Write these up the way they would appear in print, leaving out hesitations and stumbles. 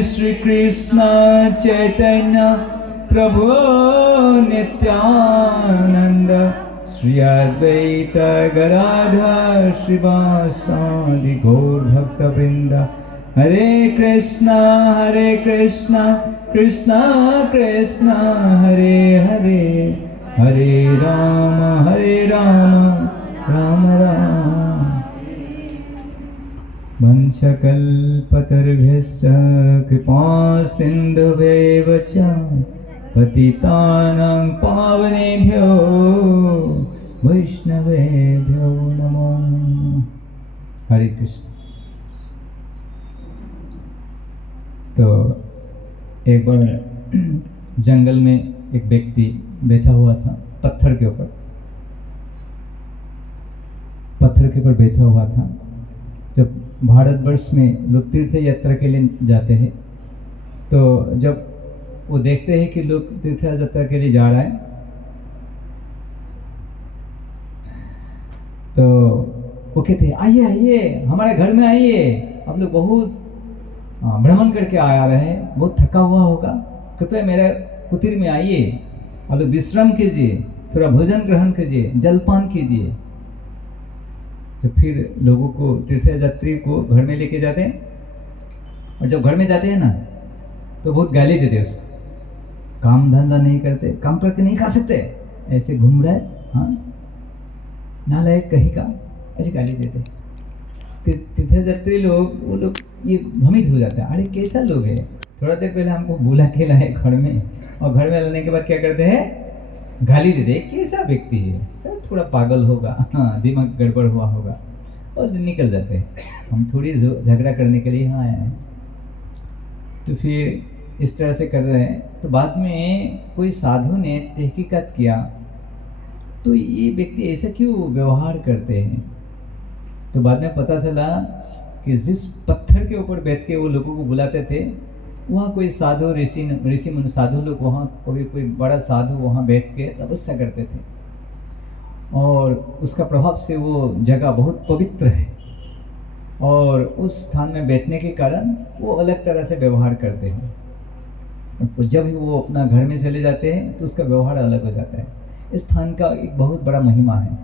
श्री कृष्ण चैतन्य प्रभु नित्यानंद श्री अद्वैत गदाधर श्रीवासादि गौर भक्तवृंद। हरे कृष्णा कृष्णा कृष्णा हरे हरे, हरे राम राम राम। वंशकल्पतरुभ्यश्च कृपा सिन्धुभ्यैव च पतितानां पावनेभ्यो वैष्णवेभ्यो नमो। हरे कृष्ण। तो एक बार जंगल में एक व्यक्ति बैठा हुआ था, पत्थर के ऊपर बैठा हुआ था। जब भारतवर्ष में लोग तीर्थ यात्रा के लिए जाते हैं, तो जब वो देखते हैं कि लोग तीर्थ यात्रा के लिए जा रहा है, तो वो कहते हैं आइए आइए हमारे घर में आइए, आप लोग बहुत भ्रमण करके आ रहे हैं, बहुत थका हुआ होगा, कृपया मेरे कुटीर में आइए, आप लोग विश्राम कीजिए, थोड़ा भोजन ग्रहण कीजिए, जलपान कीजिए। तो फिर लोगों को, तीर्थयात्री को घर में लेके जाते हैं, और जब घर में जाते हैं ना तो बहुत गाली देते हैं उसको, काम धंधा नहीं करते, काम करके नहीं खा सकते, ऐसे घूम रहा है, हाँ नालायक कहीं का, ऐसे गाली देते। तीर्थयात्री लोग, वो लोग ये भ्रमित हो जाता है, अरे कैसा लोग है, थोड़ा देर पहले हमको बुला के लाए घर में, और घर में लाने के बाद क्या करते हैं, गाली देते। कैसा व्यक्ति है, सर थोड़ा पागल होगा, हाँ दिमाग गड़बड़ हुआ होगा, और निकल जाते हैं। हम थोड़ी झगड़ा करने के लिए यहाँ आए हैं, तो फिर इस तरह से कर रहे हैं। तो बाद में कोई साधु ने तहकीकात किया, तो ये व्यक्ति ऐसा क्यों व्यवहार करते हैं। तो बाद में पता चला कि जिस पत्थर के ऊपर बैठ के वो लोगों को बुलाते थे, वहाँ कोई साधु ऋषि मुनि साधु लोग, वहाँ कोई बड़ा साधु वहाँ बैठ के तपस्या करते थे, और उसका प्रभाव से वो जगह बहुत पवित्र है, और उस स्थान में बैठने के कारण वो अलग तरह से व्यवहार करते हैं। तो जब ही वो अपना घर में चले जाते हैं तो उसका व्यवहार अलग हो जाता है। इस स्थान का एक बहुत बड़ा महिमा है।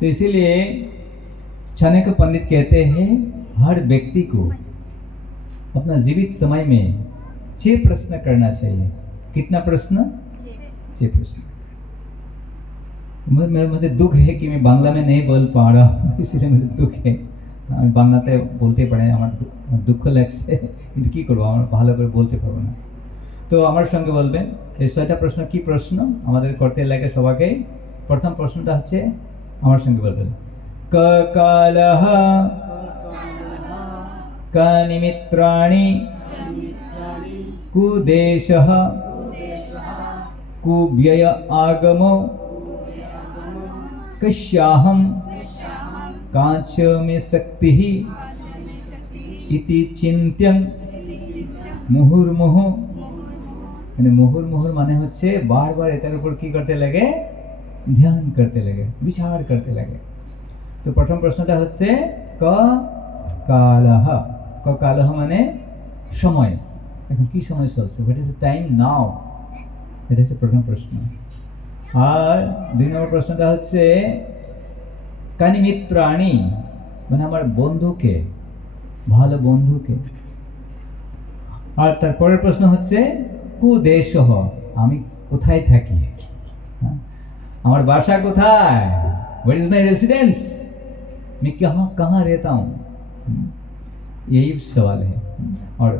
तो इसीलिए चाणक्य पंडित कहते हैं, हर व्यक्ति को अपना जीवित समय में 6 प्रश्न करना चाहिए। कितना प्रश्न? 6 प्रश्न। मुझे दुख है कि मैं बांग्ला में नहीं बोल पा रहा हूँ, इसलिए मुझे दुख है। বাংলাতে বলতে পারে, আমার দুঃখ লাগছে, কিন্তু কি করব, আমরা ভালো করে বলতে পারবো না। তো আমার সঙ্গে বলবেন এই 6টা প্রশ্ন কি প্রশ্ন আমাদের করতে লাগে সবাইকে। প্রথম প্রশ্নটা হচ্ছে, আমার সঙ্গে বলবেন, ক কালহ क निमित्राणि कुदेशः कुव्यय आगमो कस्याहं कांच में शक्ति इति चिंत्यं मुहुर्मुहु। মানে মুহুর মানে হচ্ছে বারবার এটার উপর কি করতে লাগে, ধ্যান করতে লাগে, বিচার করতে লাগে। তো প্রথম প্রশ্নটা হচ্ছে ক কালহ। ক কালহ মানে সময়, এখন কি সময় চলছে, হোয়াট ইজ দ্য টাইম নাও, এটা হচ্ছে প্রথম প্রশ্ন। আর 2 নম্বর প্রশ্নটা হচ্ছে কানি মিত্রাণি, মানে আমার বন্ধুকে, ভালো বন্ধুকে। আর তারপরের প্রশ্ন হচ্ছে কুদেশহ, আমি কোথায় থাকি, আমার বাসা কোথায়, व्हाट इज माई रेसिडेंस, मैं कहाँ रहता हूँ, यही सवाल है। और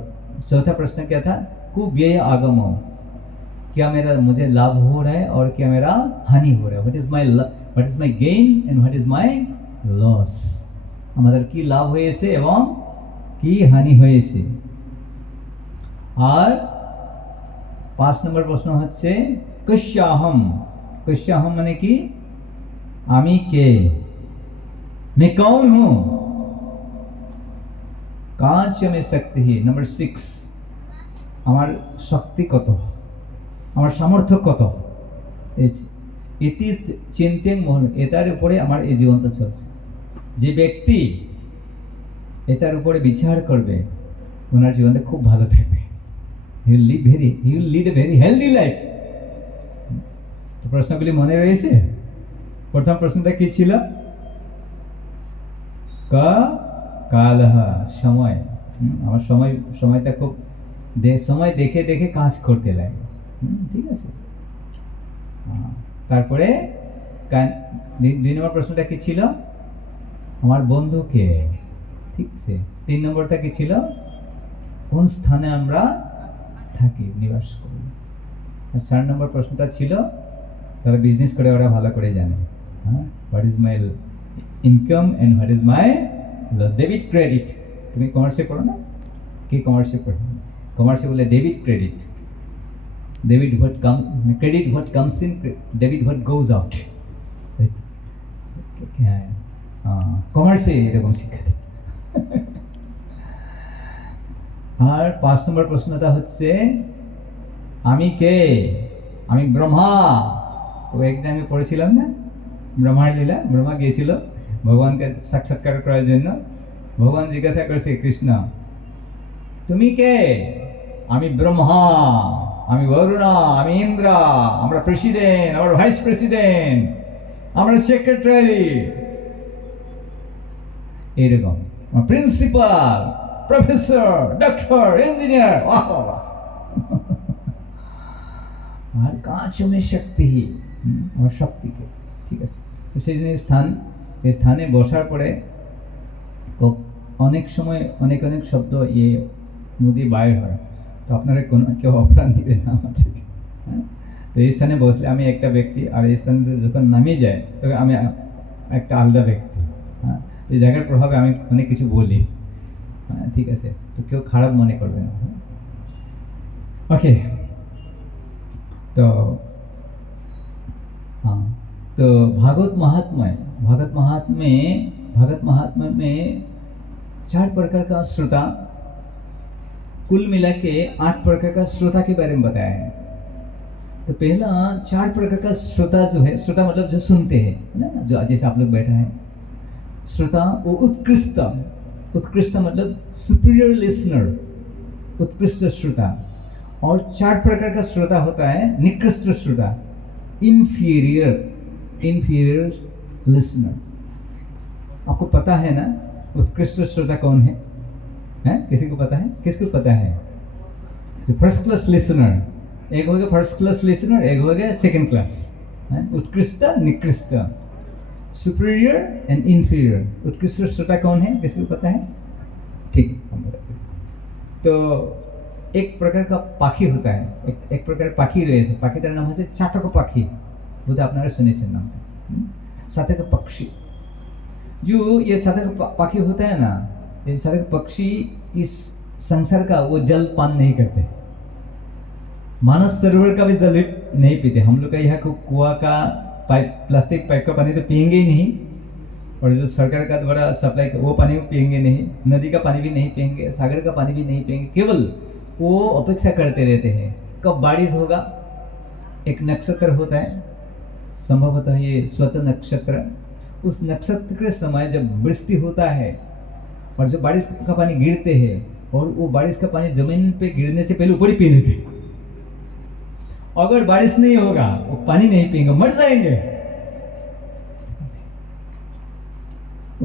चौथा प्रश्न क्या था, कुव्यय आगमो, क्या मेरा मुझे लाभ हो रहा है और क्या मेरा हानि हो रहा है, what is my gain and what is my loss, हमारे की लाभ হয়েছে এবং কি হানি হয়েছে। আর 5 নম্বর প্রশ্ন হচ্ছে কস্যাহম। কস্যাহম মানে কি, আমি কে, मैं कौन हूँ। कांच में शक्ति ही, नंबर 6, আমার শক্তি কত, আমার সামর্থ্য কত। ইতি চিন্তেন মোহন, এটার উপরে আমার এই জীবনটা চলছে। যে ব্যক্তি এটার উপরে বিচার করবে, ওনার জীবনটা খুব ভালো থাকবে, he will lead a very healthy life. তো প্রশ্নগুলি মনে রয়েছে? প্রথম প্রশ্নটা কি ছিল? কালহ, সময়। আমার সময়টা খুব সময় দেখে দেখে কাজ করতে লাগে, ঠিক আছে। তারপরে 2 নম্বর প্রশ্নটা কি ছিল? আমার বন্ধুকে, ঠিক আছে। 3 নম্বরটা কি ছিল? কোন স্থানে আমরা থাকি, নিবাস করি। আর 4 নম্বর প্রশ্নটা ছিল, যারা বিজনেস করে ওরা ভালো করে জানে, what is my income and what is my loss, debit credit. তুমি কমার্সে পড়ো না? কি কমার্সে পড়ো? কমার্সে বলে debit credit. Debit what come, credit what comes in, debit what goes out. হ্যাঁ, কমার্সে এরকম শিক্ষা দেয়। আর 5 নম্বর প্রশ্নটা হচ্ছে, আমি কে? আমি ব্রহ্মা। তো একদিন আমি পড়েছিলাম না ব্রহ্মার লীলা। ব্রহ্মা গিয়েছিল ভগবানকে সাক্ষাৎকার করার জন্য। ভগবান জিজ্ঞাসা করেছে কৃষ্ণ, তুমি কে? আমি ব্রহ্মা, আমি বরুণা, আমি ইন্দ্রা, আমরা প্রেসিডেন্ট, আমরা ভাইস প্রেসিডেন্ট, আমরা সেক্রেটারি, এইরকম প্রিন্সিপাল, প্রফেসর, ডক্টর, ইঞ্জিনিয়ার। আর কাঁচমে শক্তি, আমার শক্তিকে, ঠিক আছে। তো সেই জন্য এই স্থানে বসার পরে অনেক সময় অনেক শব্দ নদী বাইর হয়। তো আপনারা কেউ অপরাধ নিবে না আমার থেকে, হ্যাঁ। তো এই স্থানে বসলে আমি একটা ব্যক্তি, আর এই স্থানে যখন নামিয়ে যায় তখন আমি একটা আলাদা ব্যক্তি, হ্যাঁ। এই জায়গার প্রভাবে আমি অনেক কিছু বলি, হ্যাঁ, ঠিক আছে। তো কেউ খারাপ মনে করবে না, ওকে। तो हाँ, तो भागवत महात्म्य में 4 प्रकार का श्रोता, कुल मिला के 8 प्रकार का श्रोता के बारे में बताया है। तो पहला 4 प्रकार का श्रोता जो है, श्रोता मतलब जो सुनते हैं ना, जो जैसे आप लोग बैठा है, श्रोता वो उत्कृष्ट मतलब सुपीरियर लिसनर, उत्कृष्ट श्रोता। और 4 प्रकार का श्रोता होता है निकृष्ट श्रोता, इंफीरियर लिसनर। आपको पता है ना उत्कृष्ट श्रोता कौन है? किसी को पता है? किसको पता है? तो फर्स्ट क्लास लिसनर, एक हो गया फर्स्ट क्लास लिसनर, एक हो गया सेकंड क्लास। उत्कृष्ट, निकृष्ट, सुपीरियर एंड इंफीरियर। उत्कृष्ट श्रोता कौन है? किसको पता है? ठीक, तो एक प्रकार का पाखी होता है, एक प्रकार पाखी रहे, पाखीटार नाम है चातक पाखी, बोलते আপনারা শুনেছেন नामটা, चातक पक्षी। जो ये चातक पाखी होता है ना, ये चातक पक्षी इस संसार का वो जल पान नहीं करते, मानस सरोवर का भी जल नहीं पीते। हम लोग का यहाँ को कुआं का पाइप, प्लास्टिक पाइप का पानी तो पियेंगे ही नहीं, और जो सरकार का द्वारा सप्लाई वो पानी भी पियेंगे नहीं, नदी का पानी भी नहीं पियेंगे, सागर का पानी भी नहीं पियेंगे। केवल वो अपेक्षा करते रहते हैं कब बारिश होगा। एक नक्षत्र होता है, संभवतः ये स्वतः नक्षत्र, उस नक्षत्र के समय जब वृष्टि होता है और जब बारिश का पानी गिरते हैं, और वो बारिश का पानी जमीन पे गिरने से पहले ऊपर ही पी लेते। अगर बारिश नहीं होगा वो पानी नहीं पिएंगे, मर जाएंगे।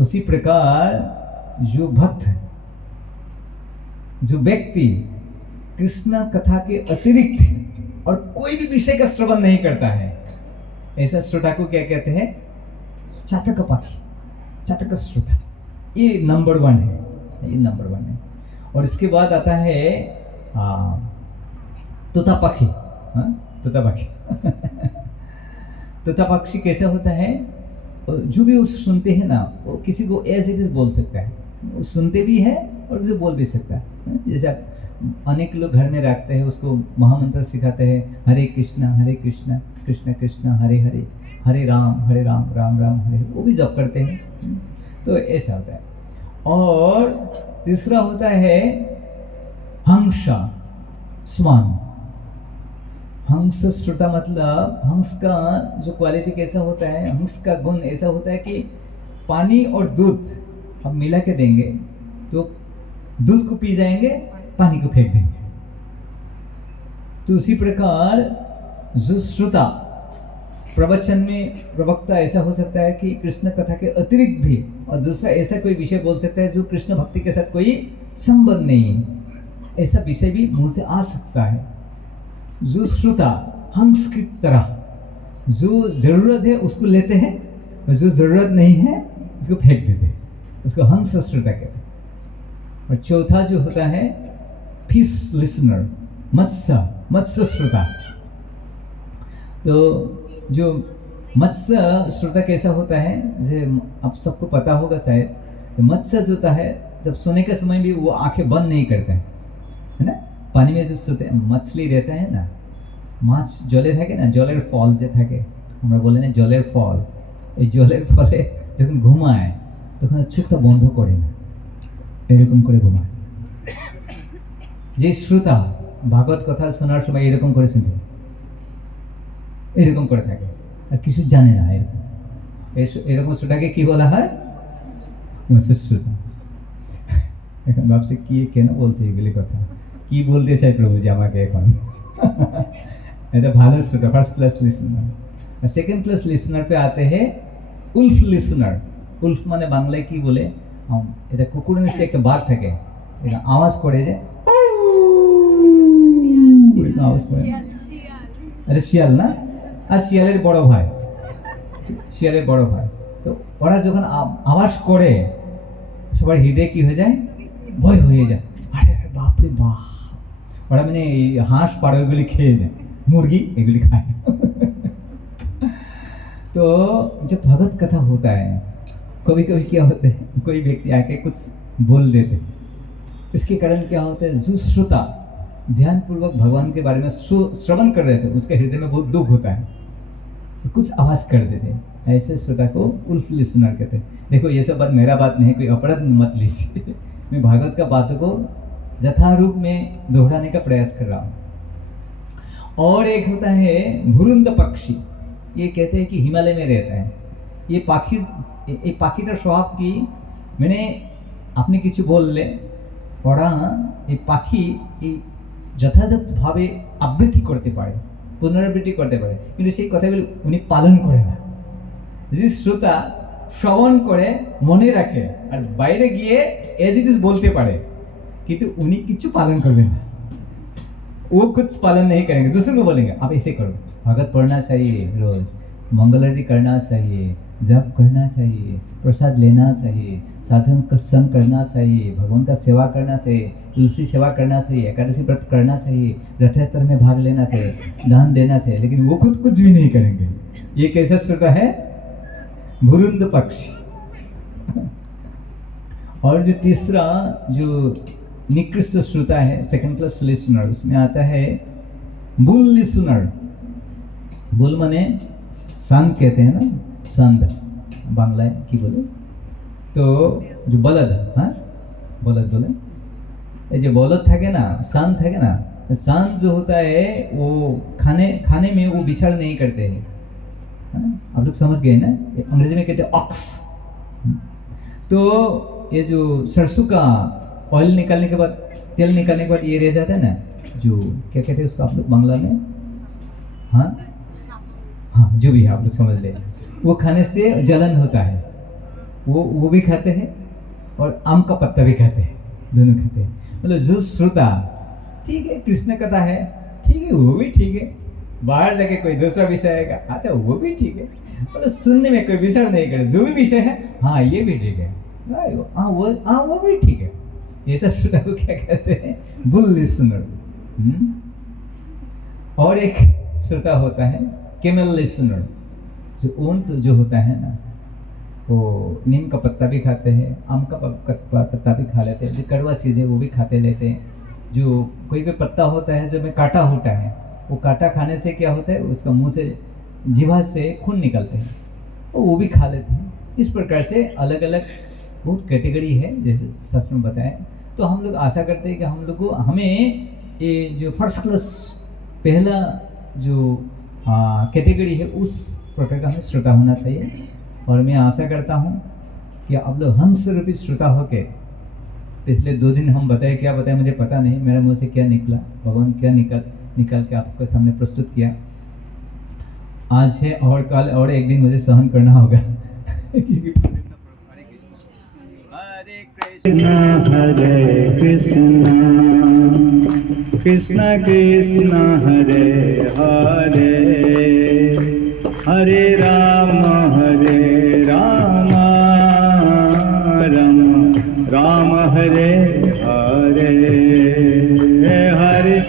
उसी प्रकार जो भक्त, जो व्यक्ति कृष्ण कथा के अतिरिक्त और कोई भी विषय का श्रवण नहीं करता है, ऐसा श्रोता को क्या कहते हैं? चातक पाखी, चातक श्रोता। ये नंबर 1 है, ये नंबर 1 है। और इसके बाद आता है तोता पाखी। तोता पाखी तोता पक्षी कैसा होता है? जो भी वो सुनते हैं ना, वो किसी को एज इट इज बोल सकता है, वो सुनते भी है और उसे बोल भी सकता है। जैसे आप अनेक लोग घर में रखते हैं, उसको महामंत्र सिखाते हैं, हरे कृष्णा कृष्ण कृष्ण हरे हरे, हरे राम राम राम हरे, वो भी जप करते हैं। तो ऐसा होता है। और तीसरा होता है हंसा, स्वान। हंस श्रोता मतलब हंस का जो क्वालिटी कैसा होता है, हंस का गुण ऐसा होता है कि पानी और दूध हम मिला के देंगे तो दूध को पी जाएंगे पानी को फेंक देंगे। तो उसी प्रकार जो श्रोता, प्रवचन में प्रवक्ता ऐसा हो सकता है कि कृष्ण कथा के अतिरिक्त भी, और दूसरा ऐसा कोई विषय बोल सकता है जो कृष्ण भक्ति के साथ कोई संबंध नहीं है, ऐसा विषय भी मुंह से आ सकता है। जो श्रोता हंस की तरह, जो जरूरत है उसको लेते हैं और जो जरूरत नहीं है उसको फेंक देते हैं, उसको हंस श्रोता कहते हैं। और चौथा जो होता है फिश लिसनर, मत्स्य श्रोता। तो जो मत्स्य श्रोता कैसा होता है, जैसे आप सबको पता होगा शायद, तो मत्स्य जो होता है जब सोने के समय भी वो आंखें बंद नहीं करते हैं, है ना। पानी में जो सोते हैं मछली रहता है ना, মাছ জলে থাকে না, জলের ফল যে থাকে, আমরা বলি না জলের ফল, এই জলের ফলে যখন ঘুমায় তখন চোখটা বন্ধ করে না, এরকম করে ঘুমায়। যে শ্রোতা ভাগবত কথা শোনার সময় এরকম করে শুনছে, এরকম করে থাকে আর কিছু জানে না, এরকম শ্রোতাকে কি বলা হয়? শ্রোতা। এখন ভাবছে কি কেন বলছে এগুলি কথা, কি বলতে চাই প্রভুজি আমাকে এখন। এটা ভালো শ্রোতা, ফার্স্ট ক্লাস লিসনার। আর সেকেন্ড ক্লাস লিসনার पे आते हैं উলফ লিসনার। উলফ মানে বাংলায় কি বলে, এটা কুকুরের নিচে একটা বাঘ থাকে, এটা আওয়াজ করে যে আওয়াজ করে, আরে শিয়াল না, আর শিয়ালের বড় ভাই, শিয়ালের বড় ভাই। তো ওরা যখন আওয়াজ করে সবার হৃদয়ে কি হয়ে যায়, ভয় হয়ে যায়, আরে বাপরে বাপ, ওরা মানে হাঁস পাড়া ওইগুলি খেয়ে নেয়, मुर्गी एगुली खाए। तो जब भगवत कथा होता है, कभी कभी क्या होता है, कोई व्यक्ति आके कुछ बोल देते, इसके कारण क्या होता है, जो श्रोता ध्यानपूर्वक भगवान के बारे में श्रवण कर रहे थे उसके हृदय में बहुत दुख होता है, कुछ आवाज़ कर देते, ऐसे श्रोता को उल्फ लिसनर कहते हैं। देखो ये सब बात मेरा बात नहीं, कोई अपराध मत लीजिए, मैं भागवत का बातों को यथारूप में दोहराने का प्रयास कर रहा हूँ। और एक होता है भुरुंद पक्षी, ये कहते हैं कि हिमालय में रहता है। ये পাখিটার স্বভাব কি, মানে আপনি কিছু বললে ওরা এই পাখি এই যথাযথভাবে আবৃত্তি করতে পারে, পুনরাবৃত্তি করতে পারে, কিন্তু সেই কথাগুলো উনি পালন করে না। যে শ্রোতা শ্রবণ করে মনে রাখে আর বাইরে গিয়ে এজ ইট ইজ বলতে পারে, কিন্তু উনি কিছু পালন করবেন না, वो कुछ पालन नहीं करेंगे, दूसरे को बोलेंगे आप ऐसे करो, भगवत पढ़ना चाहिए, रोज मंगल आरती करना चाहिए, जप करना चाहिए, प्रसाद लेना चाहिए, साधन का संग करना चाहिए, भगवान का सेवा करना चाहिए, तुलसी सेवा करना चाहिए, एकादशी व्रत करना चाहिए, रथ यात्रा में भाग लेना चाहिए, दान देना चाहिए, लेकिन वो खुद कुछ भी नहीं करेंगे। ये कैसा श्रोता है? भुरुंद पक्षी। और जो तीसरा जो निकृष्ट श्रोता है, सेकंड क्लास लिसनर, उसमें आता है बुल लिसनर। बुल माने सांड कहते हैं ना, सांड बांग्ला की बोले तो जो बलद, हाँ बलद बोले, ये जो बलद থাকে ना, सांड থাকে ना, सांड जो होता है वो खाने में वो विचार नहीं करते हैं, आप लोग समझ गए ना, अंग्रेजी में कहते हैं ऑक्स। तो ये जो सरसों का ऑयल निकालने के बाद, तेल निकालने के बाद ये रह जाता है ना, जो क्या कहते हैं उसको आप लोग बांग्ला में, हाँ हाँ जो भी है आप लोग समझ ले, वो खाने से जलन होता है, वो भी खाते हैं और आम का पत्ता भी खाते हैं, दोनों खाते हैं। मतलब जो श्रोता, ठीक है कृष्ण कथा है, ठीक है वो भी ठीक है, बाहर जाके कोई दूसरा विषय आएगा, अच्छा वो भी ठीक है, मतलब सुनने में कोई विचार नहीं करे, जो भी विषय है हाँ ये भी ठीक है, हाँ वो भी ठीक है, ऐसा श्रोता को क्या कहते हैं? Bull listener. और एक श्रोता होता है केमल लिसनर, जो ऊंट जो होता है ना, वो नीम का पत्ता भी खाते हैं, आम का पत्ता भी खा लेते हैं, जो कड़वा चीज़ें वो भी खाते लेते हैं। जो कोई पत्ता होता है जो में कांटा होता है, वो कांटा खाने से क्या होता है, उसका मुंह से जीवा से खून निकलते हैं, वो भी खा लेते हैं। इस प्रकार से अलग अलग बहुत कैटेगरी है, जैसे शास्त्र में बताया। तो हम लोग आशा करते हैं कि हम लोग को, हमें ये जो फर्स्ट क्लास पहला जो कैटेगरी है उस प्रकार का हमें श्रोता होना चाहिए। और मैं आशा करता हूँ कि आप लोग हंस रूपी श्रोता होके पिछले 2 दिन हम बताए, क्या बताए मुझे पता नहीं, मेरे मुंह से क्या निकला, भगवान क्या निकाल के आपके सामने प्रस्तुत किया। आज है और कल और एक दिन मुझे सहन करना होगा। हरे कृष्णा कृष्णा कृष्णा हरे हरे, हरे राम राम राम हरे हरे, हरे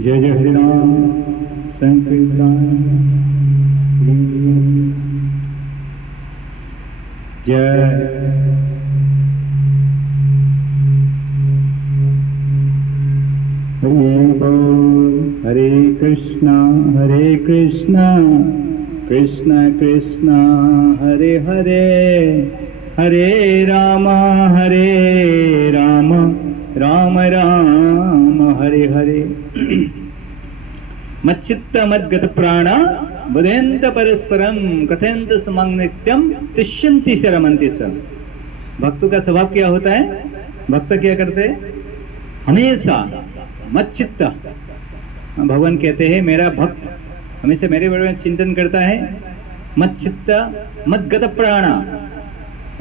जय जय हरि राम संकीर्तन, जय हरे कृष्णा कृष्ण कृष्ण हरे हरे, हरे राम राम राम हरे हरे। मच्चित्त मद्गत प्राणा बुधेन्त परस्परम कथयन्त समं नित्यम तिष्यन्ति शरमन्ति स। भक्तों का स्वभाव क्या होता है? भक्त क्या करते हैं? हमेशा मच्चित्त, भगवान कहते हैं मेरा भक्त हमेशा मेरे बारे में चिंतन करता है। मच्चित्त मद्गत प्राणा,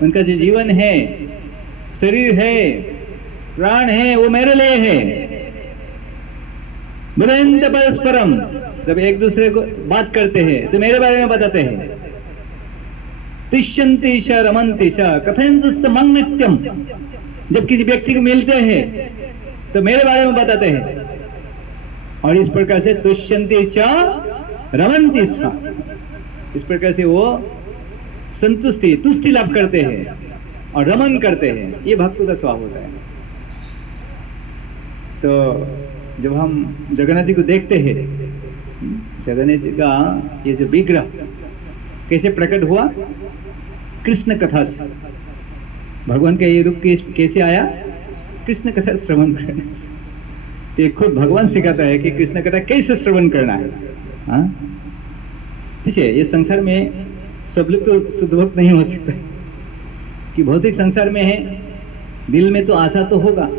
उनका जो जीवन है, शरीर है, प्राण है, वो मेरे लिए है। बुधेन्त परस्परम, जब एक दूसरे को बात करते हैं तो मेरे बारे में बताते हैं। तिष्यन्ति च रमन्ति च कथयन्त समं नित्यम, जब किसी व्यक्ति को मिलते हैं तो मेरे बारे में बताते हैं। और इस प्रकार से तुष्यन्ति च रमन्ति च, इस प्रकार से वो तुष्टि लाभ करते हैं और रमन करते हैं। ये भक्तों का स्वभाव होता है। तो जब हम जगन्नाथ जी को देखते हैं, जगन्नाथ जी का ये जो विग्रह कैसे प्रकट हुआ? कृष्ण कथा से। भगवान का ये रूप कैसे आया? कृष्ण कथा श्रवण करने से। तो ये खुद भगवान सिखाता है कि कृष्ण कथा कैसे श्रवण करना है। हाँ, देखिए ये संसार में सब लोग तो शुद्ध भक्त नहीं हो सकते, कि भौतिक संसार में है, दिल में तो आशा तो होगा।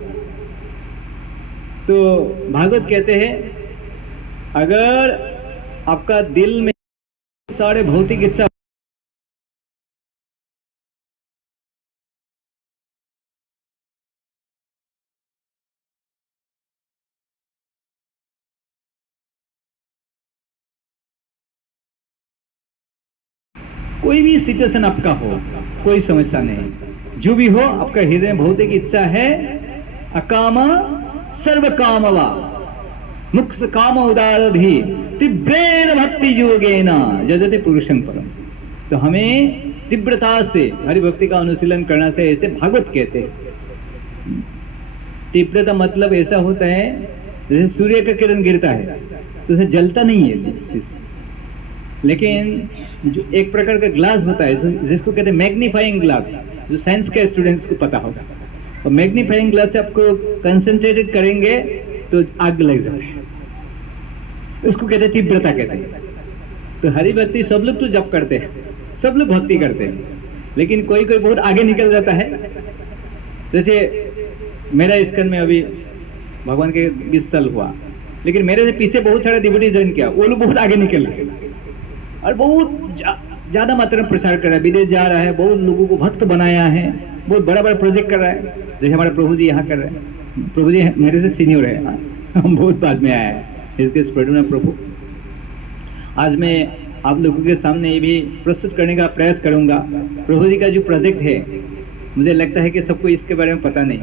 तो भागवत कहते हैं अगर आपका दिल में सारे भौतिक इच्छा कोई भी सिचुएशन आपका हो, कोई समस्या नहीं, जो भी हो, आपका हृदय में भौतिक इच्छा है, अकाम सर्व कामवा मुक्ष काम उदारधि तीव्रेण भक्ति योगेन जजते पुरुषं परम। तो हमें तीव्रता से हरि भक्ति का अनुशीलन करना से, ऐसे भागवत कहते हैं। तीव्रता मतलब ऐसा होता है जैसे सूर्य का किरण गिरता है तो उसे जलता नहीं है, लेकिन जो एक प्रकार का ग्लास होता है जिसको कहते हैं मैग्नीफाइंग ग्लास, जो साइंस के स्टूडेंट्स को पता होगा। और मैग्नीफाइंग ग्लास से आपको कंसंट्रेटेड करेंगे तो आग लग जाता है, उसको कहते हैं तीव्रता कहते हैं। तो हरि भक्ति सब लोग तो जप करते हैं, सब लोग भक्ति करते हैं, लेकिन कोई कोई बहुत आगे निकल जाता है। जैसे मेरा इस्कन में अभी भगवान के 20 साल हुआ, लेकिन मेरे से पीछे बहुत सारे डिवोटी ज्वाइन किया, वो लोग बहुत आगे निकल गए और बहुत ज़्यादा मात्रा में प्रचार कर रहा है, विदेश जा रहा है, बहुत लोगों को भक्त बनाया है, बहुत बड़ा बड़ा प्रोजेक्ट कर रहा है। जैसे हमारे प्रभु जी यहाँ कर रहे हैं, प्रभु जी मेरे से सीनियर है, हम बहुत बाद में आए हैं इसके स्प्रेड में। प्रभु आज मैं आप लोगों के सामने ये भी प्रस्तुत करने का प्रयास करूँगा। प्रभु जी का जो प्रोजेक्ट है, मुझे लगता है कि सबको इसके बारे में पता नहीं,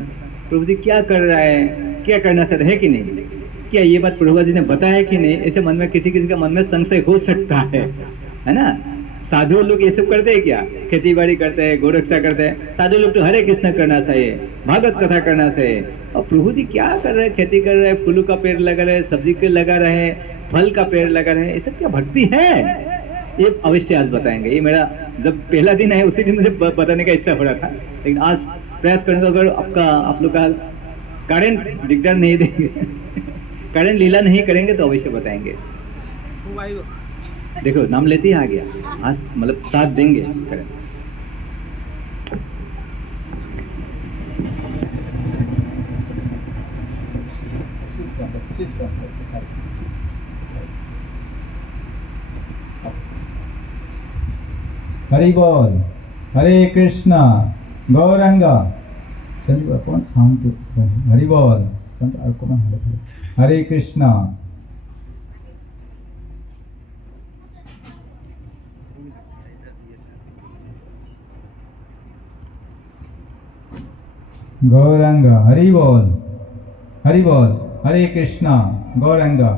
प्रभु जी क्या कर रहा है, क्या करना चाहता है कि नहीं, क्या ये बात प्रभु जी ने बताया है कि नहीं, ऐसे मन में किसी किसी का मन में संशय हो सकता है ना। साधु लोग ये सब करते हैं क्या? खेती बाड़ी करते हैं, गोरक्षा करते हैं। साधु लोग तो हरे कृष्ण करना चाहिए, भागवत कथा करना चाहिए। और प्रभु जी क्या कर रहे हैं? खेती कर रहे हैं, फूलों का पेड़ लगा रहे हैं, सब्जी के लगा रहे हैं, फल का पेड़ लगा रहे हैं, ये सब क्या भक्ति है? ये अवश्य आज बताएंगे। ये मेरा जब पहला दिन है उसी दिन मुझे बताने का इच्छा हो रहा था, लेकिन आज प्रयास करेंगे। अगर आप लोग का करंट दिग्दार नहीं देंगे करंट लीला नहीं करेंगे तो अवश्य बताएंगे। देखो नाम लेते ही आ गया, आज मतलब साथ देंगे करंट। हरि बोल, हरे कृष्णा, गौरंगा। चलिए कौन साउंड हरि बोल हरे कृष्णा। गौरंगा हरि बोल, हरि बोल, हरे कृष्णा, गौरंगा।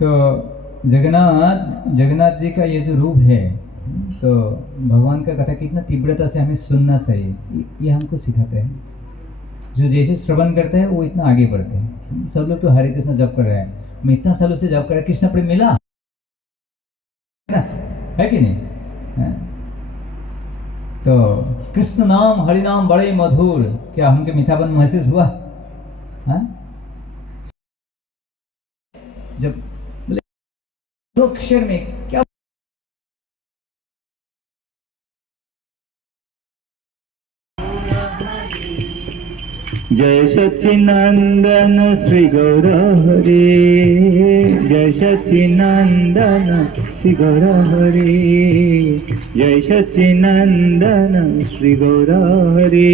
तो जगन्नाथ जी का ये जो रूप है, तो भगवान का कथा कितना तीव्रता से हमें सुनना चाहिए, ये हमको सिखाते हैं। जो जैसे श्रवण करते हैं वो इतना आगे बढ़ते हैं। सब लोग तो हरे कृष्ण जप कर रहे हैं, मैं इतना सालों से जप कर रहा, कृष्ण प्रेम मिला है कि नहीं है? तो कृष्ण नाम हरि नाम बड़े मधुर, क्या हमके मीठापन महसूस हुआ है? जब दो अक्षर में क्या जय सच्चिनंदन श्री गौर हरि, जय सच्चिनंदन श्री गौर हरि, जय सच्चिनंदन श्री गौर हरि।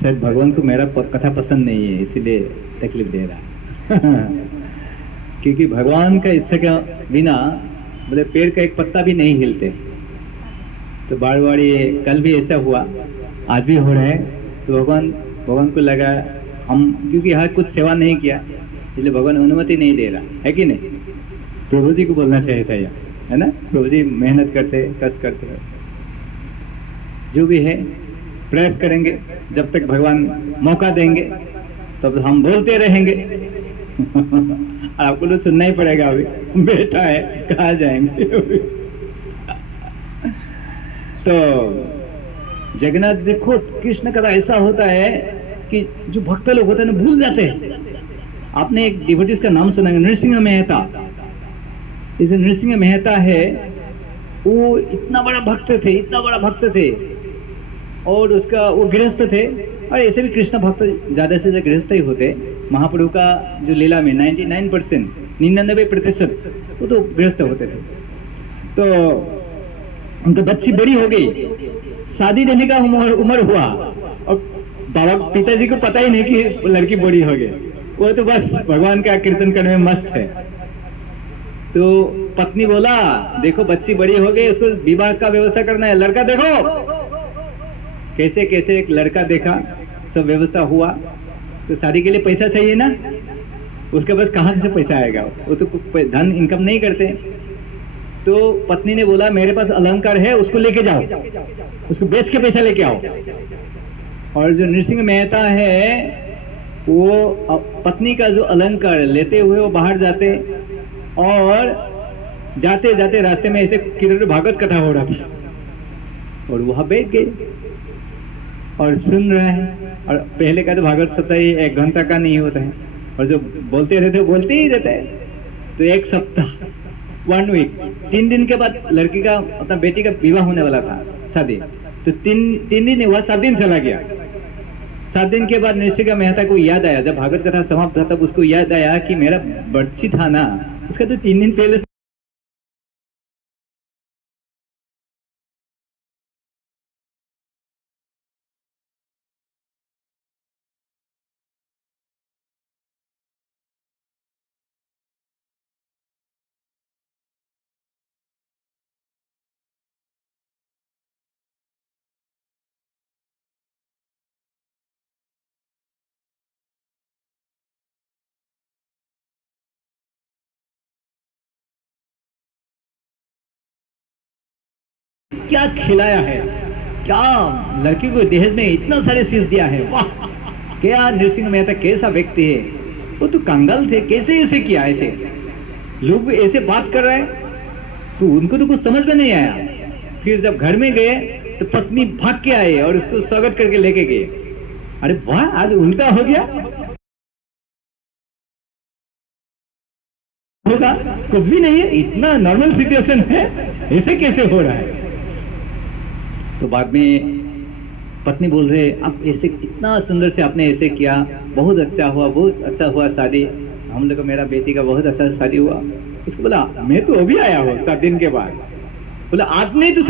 शायद भगवान को मेरा कथा पसंद नहीं है, इसीलिए तकलीफ दे रहा क्योंकि भगवान का इच्छा के बिना बोले पेड़ का एक पत्ता भी नहीं हिलते। तो बार बार ये कल भी ऐसा हुआ, आज भी हो रहा है। तो भगवान को लगा हम क्योंकि यहाँ कुछ सेवा नहीं किया, इसलिए भगवान अनुमति नहीं दे रहा है कि नहीं। प्रभु जी को बोलना चाहिए था यह, है ना। प्रभु जी मेहनत करते, कष्ट करते, जो भी है प्रयास करेंगे। जब तक भगवान मौका देंगे तब तो हम बोलते रहेंगे आपको तो सुनना ही पड़ेगा। अभी बेटा है, कहाँ जाएंगे तो जगन्नाथ जी खुद कृष्ण कथा ऐसा होता है कि जो भक्त लोग होते हैं भूल जाते हैं। आपने एक डिवोटीज का नाम सुना, नरसिंह मेहता। इस नरसिंह मेहता है, वो इतना बड़ा भक्त थे, इतना बड़ा भक्त थे, और उसका वो गृहस्थ थे। और ऐसे भी कृष्ण भक्त ज्यादा से ज्यादा गृहस्थ ही होते। महाप्रभु का जो लीला में 99%, 99% वो तो गृहस्थ होते थे। तो उनकी बच्ची बड़ी हो गई, शादी देने का उम्र हुआ, और बाबा पिताजी को पता ही नहीं कि लड़की बड़ी हो गई। वो तो बस भगवान का कीर्तन करने में मस्त है। तो पत्नी बोला देखो बच्ची बड़ी हो गई, उसको विवाह का व्यवस्था करना है, लड़का देखो। कैसे कैसे एक लड़का देखा, सब व्यवस्था हुआ। तो शादी के लिए पैसा चाहिए ना, उसके पास कहाँ से पैसा आएगा, वो तो धन इनकम नहीं करते। तो पत्नी ने बोला मेरे पास अलंकार है, उसको लेके जाओ, उसको बेच के पैसा लेके आओ। और जो नरसिंह मेहता है वो पत्नी का जो अलंकार लेते हुए वो बाहर जाते, और जाते जाते रास्ते में ऐसे किधर भागवत कथा हो रहा था, और वहां बैठ गए और सुन रहा है। और पहले का तो भागवत सप्ताह 1 घंटा का नहीं होता है, और जो बोलते रहते बोलते ही रहते हैं। तो 1 सप्ताह 1 वीक 3 दिन के बाद लड़की का अपना बेटी का विवाह होने वाला था, शादी। तो 3 दिन हुआ, 7 दिन चला गया। 7 दिन के बाद नरसिंह मेहता को याद आया, जब भागवत कथा समाप्त था तब उसको याद आया कि मेरा बच्ची था ना, उसका तो 3 दिन पहले क्या खिलाया है। क्या लड़की को दहेज में इतना सारे चीज दिया है, वाह! क्या नरसिंह मेहता कैसा व्यक्ति है, वो तो कंगाल थे, कैसे ऐसे किया, ऐसे लोग ऐसे बात कर रहे हैं, तो उनको तो कुछ समझ में नहीं आया। फिर जब घर में गए तो पत्नी भाग के आए और उसको स्वागत करके लेके गए। अरे वाह, आज उल्टा हो गया होगा, कुछ भी नहीं है, इतना नॉर्मल सिचुएशन है, ऐसे कैसे हो रहा है। तो बाद में पत्नी बोल रहे, आप ऐसे इतना सुंदर से आपने ऐसे किया, बहुत अच्छा हुआ, बहुत अच्छा हुआ शादी, हम लोग को मेरा बेटी का बहुत अच्छा शादी हुआ। उसको बोला, मैं तो अभी आया हूँ 7 दिन के बाद। बोला, आपने तो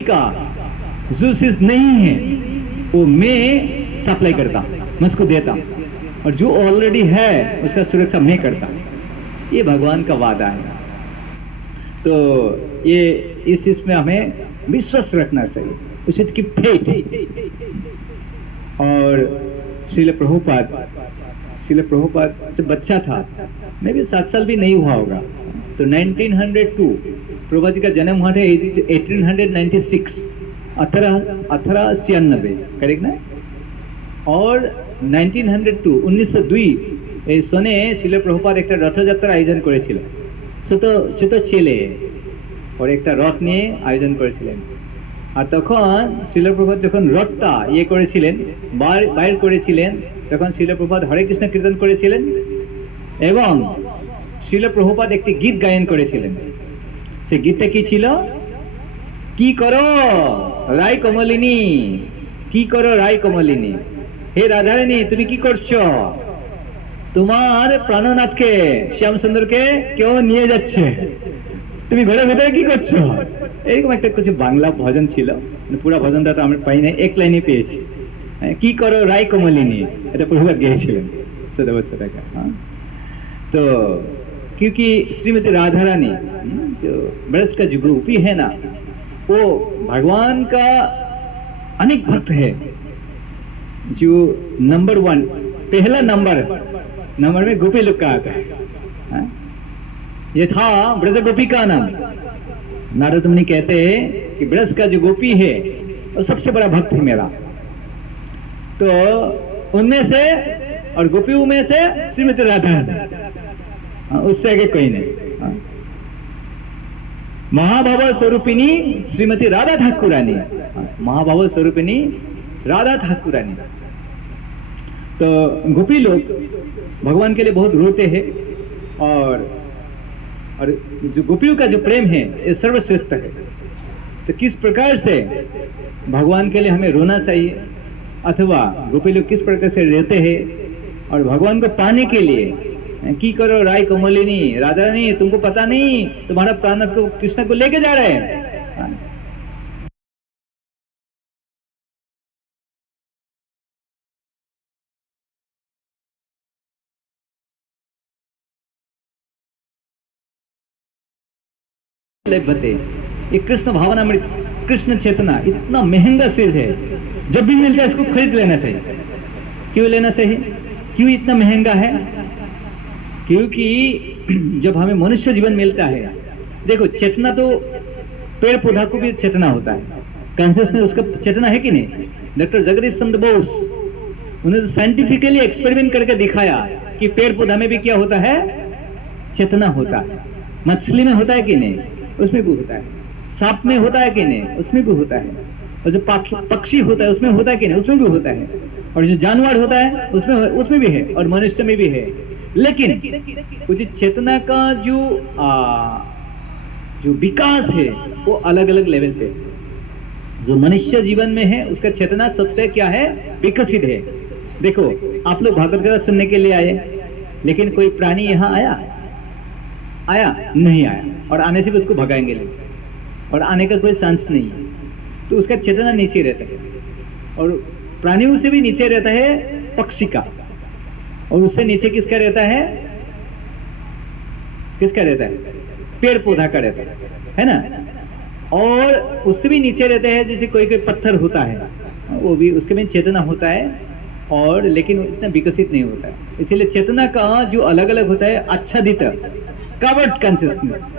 का जो चीज नहीं है वो मैं सप्लाई करता, मैं उसको देता, और जो ऑलरेडी है उसका सुरक्षा मैं करता। ये भगवान का वादा है। तो ये इस चीज में हमें विश्वास रखना चाहिए, उचित की फेथ। और श्रील प्रभुपाद जब बच्चा था, मैं भी 7 साल भी नहीं हुआ होगा, तो 1902 प्रभुपा जी का जन्म हुआ था 1896, 1896, करेक्ट ना। और 1902 1902 सने श्रील प्रभुपाद एक रथयात्रा आयोजन করেছিলেন। ছোট ছেলে और एक रथ নিয়ে আয়োজন করেছিলেন। আর তখন শ্রীল প্রভুপাদ যখন রথটা করেছিলেন, বাইর করেছিলেন, তখন শ্রীল প্রভুপাদ হরে কৃষ্ণ কীর্তন করেছিলেন এবং শ্রীল প্রভুপাদ একটি গীত গায়ন করেছিলেন। সে গীতটা কি ছিল? কি করো রাই কমলিনী, কি করো রাই কমলিনী, হে রাধারানী তুমি কি করছো, তোমার প্রাণনাথকে শ্যামসুন্দরকে কেউ নিয়ে যাচ্ছে, তুমি ঘরের ভেতরে কি করছো। এরকম একটা কিছু বাংলা ভজন ছিল, পুরো ভজনটা তো আমরা পাই না, এক লাইনে পেয়েছি, কি করো রাই কমলিনী, এটা প্রভুপাদ গেয়েছিলেন 14 বছর আগে। तो क्योंकि श्रीमती राधा रानी जो ब्रज का जो गोपी है ना, वो भगवान का अनेक भक्त है। जो नंबर 1 पहला नंबर में गोपी लोग का आता है। ये था ब्रज गोपी का नाम। नारद मुनि कहते हैं कि ब्रज का जो गोपी है वो सबसे बड़ा भक्त है मेरा। तो उनमें से और गोपियों में से श्रीमती राधा, उससे आगे कोई नहीं। महाभाव स्वरूपिणी श्रीमती राधा ठाकुरानी, महाभाव स्वरूपिणी राधा ठाकुरानी। तो गोपी लोग भगवान के लिए बहुत रोते हैं, और जो गोपियों का जो प्रेम है ये सर्वश्रेष्ठ है। तो किस प्रकार से भगवान के लिए हमें रोना चाहिए, अथवा गोपी लोग किस प्रकार से रहते हैं, और भगवान को पाने के लिए की करो राय कमलिनी, राधा रानी तुमको पता नहीं तुम्हारा प्राण को कृष्ण को लेके जा रहे हैं। ये कृष्ण भावनामृत, कृष्ण चेतना इतना महंगा चीज है, जब भी मिलता है इसको खरीद लेना चाहिए। क्यों लेना चाहिए, क्यों इतना महंगा है? क्योंकि जब हमें मनुष्य जीवन मिलता है, देखो चेतना तो पेड़ पौधा को भी चेतना होता है, कॉन्शियसनेस उसका चेतना है कि नहीं। डॉक्टर जगदीश चंद्र बोस उन्होंने साइंटिफिकली एक्सपेरिमेंट करके दिखाया कि पेड़ पौधा में भी क्या होता है, चेतना होता है। मछली में होता है कि नहीं, उसमें भी होता है। सांप में होता है कि नहीं, उसमें भी होता है। और जो पक्षी होता है उसमें होता है कि नहीं, उसमें भी होता है। और जो जानवर होता है उसमें भी है, और मनुष्य में भी है। लेकिन कुछ चेतना का जो विकास है वो अलग अलग लेवल पे। जो मनुष्य जीवन में है उसका चेतना सबसे क्या है, विकसित है। देखो आप लोग भागवत कथा सुनने के लिए आए, लेकिन कोई प्राणी यहाँ आया नहीं आया, और आने से भी उसको भगाएंगे लेकिन, और आने का कोई चांस नहीं है, तो उसका चेतना नीचे रहता है। और प्राणियों से भी नीचे रहता है पक्षी का, और उससे नीचे किसका रहता है, पेड़ पौधा का रहता है ना। और उससे भी नीचे रहते हैं जैसे कोई पत्थर होता है, वो भी उसके में चेतना होता है, और लेकिन इतना विकसित नहीं होता है। इसीलिए चेतना का जो अलग अलग होता है, आच्छादित कवर्ड कॉन्शियसनेस,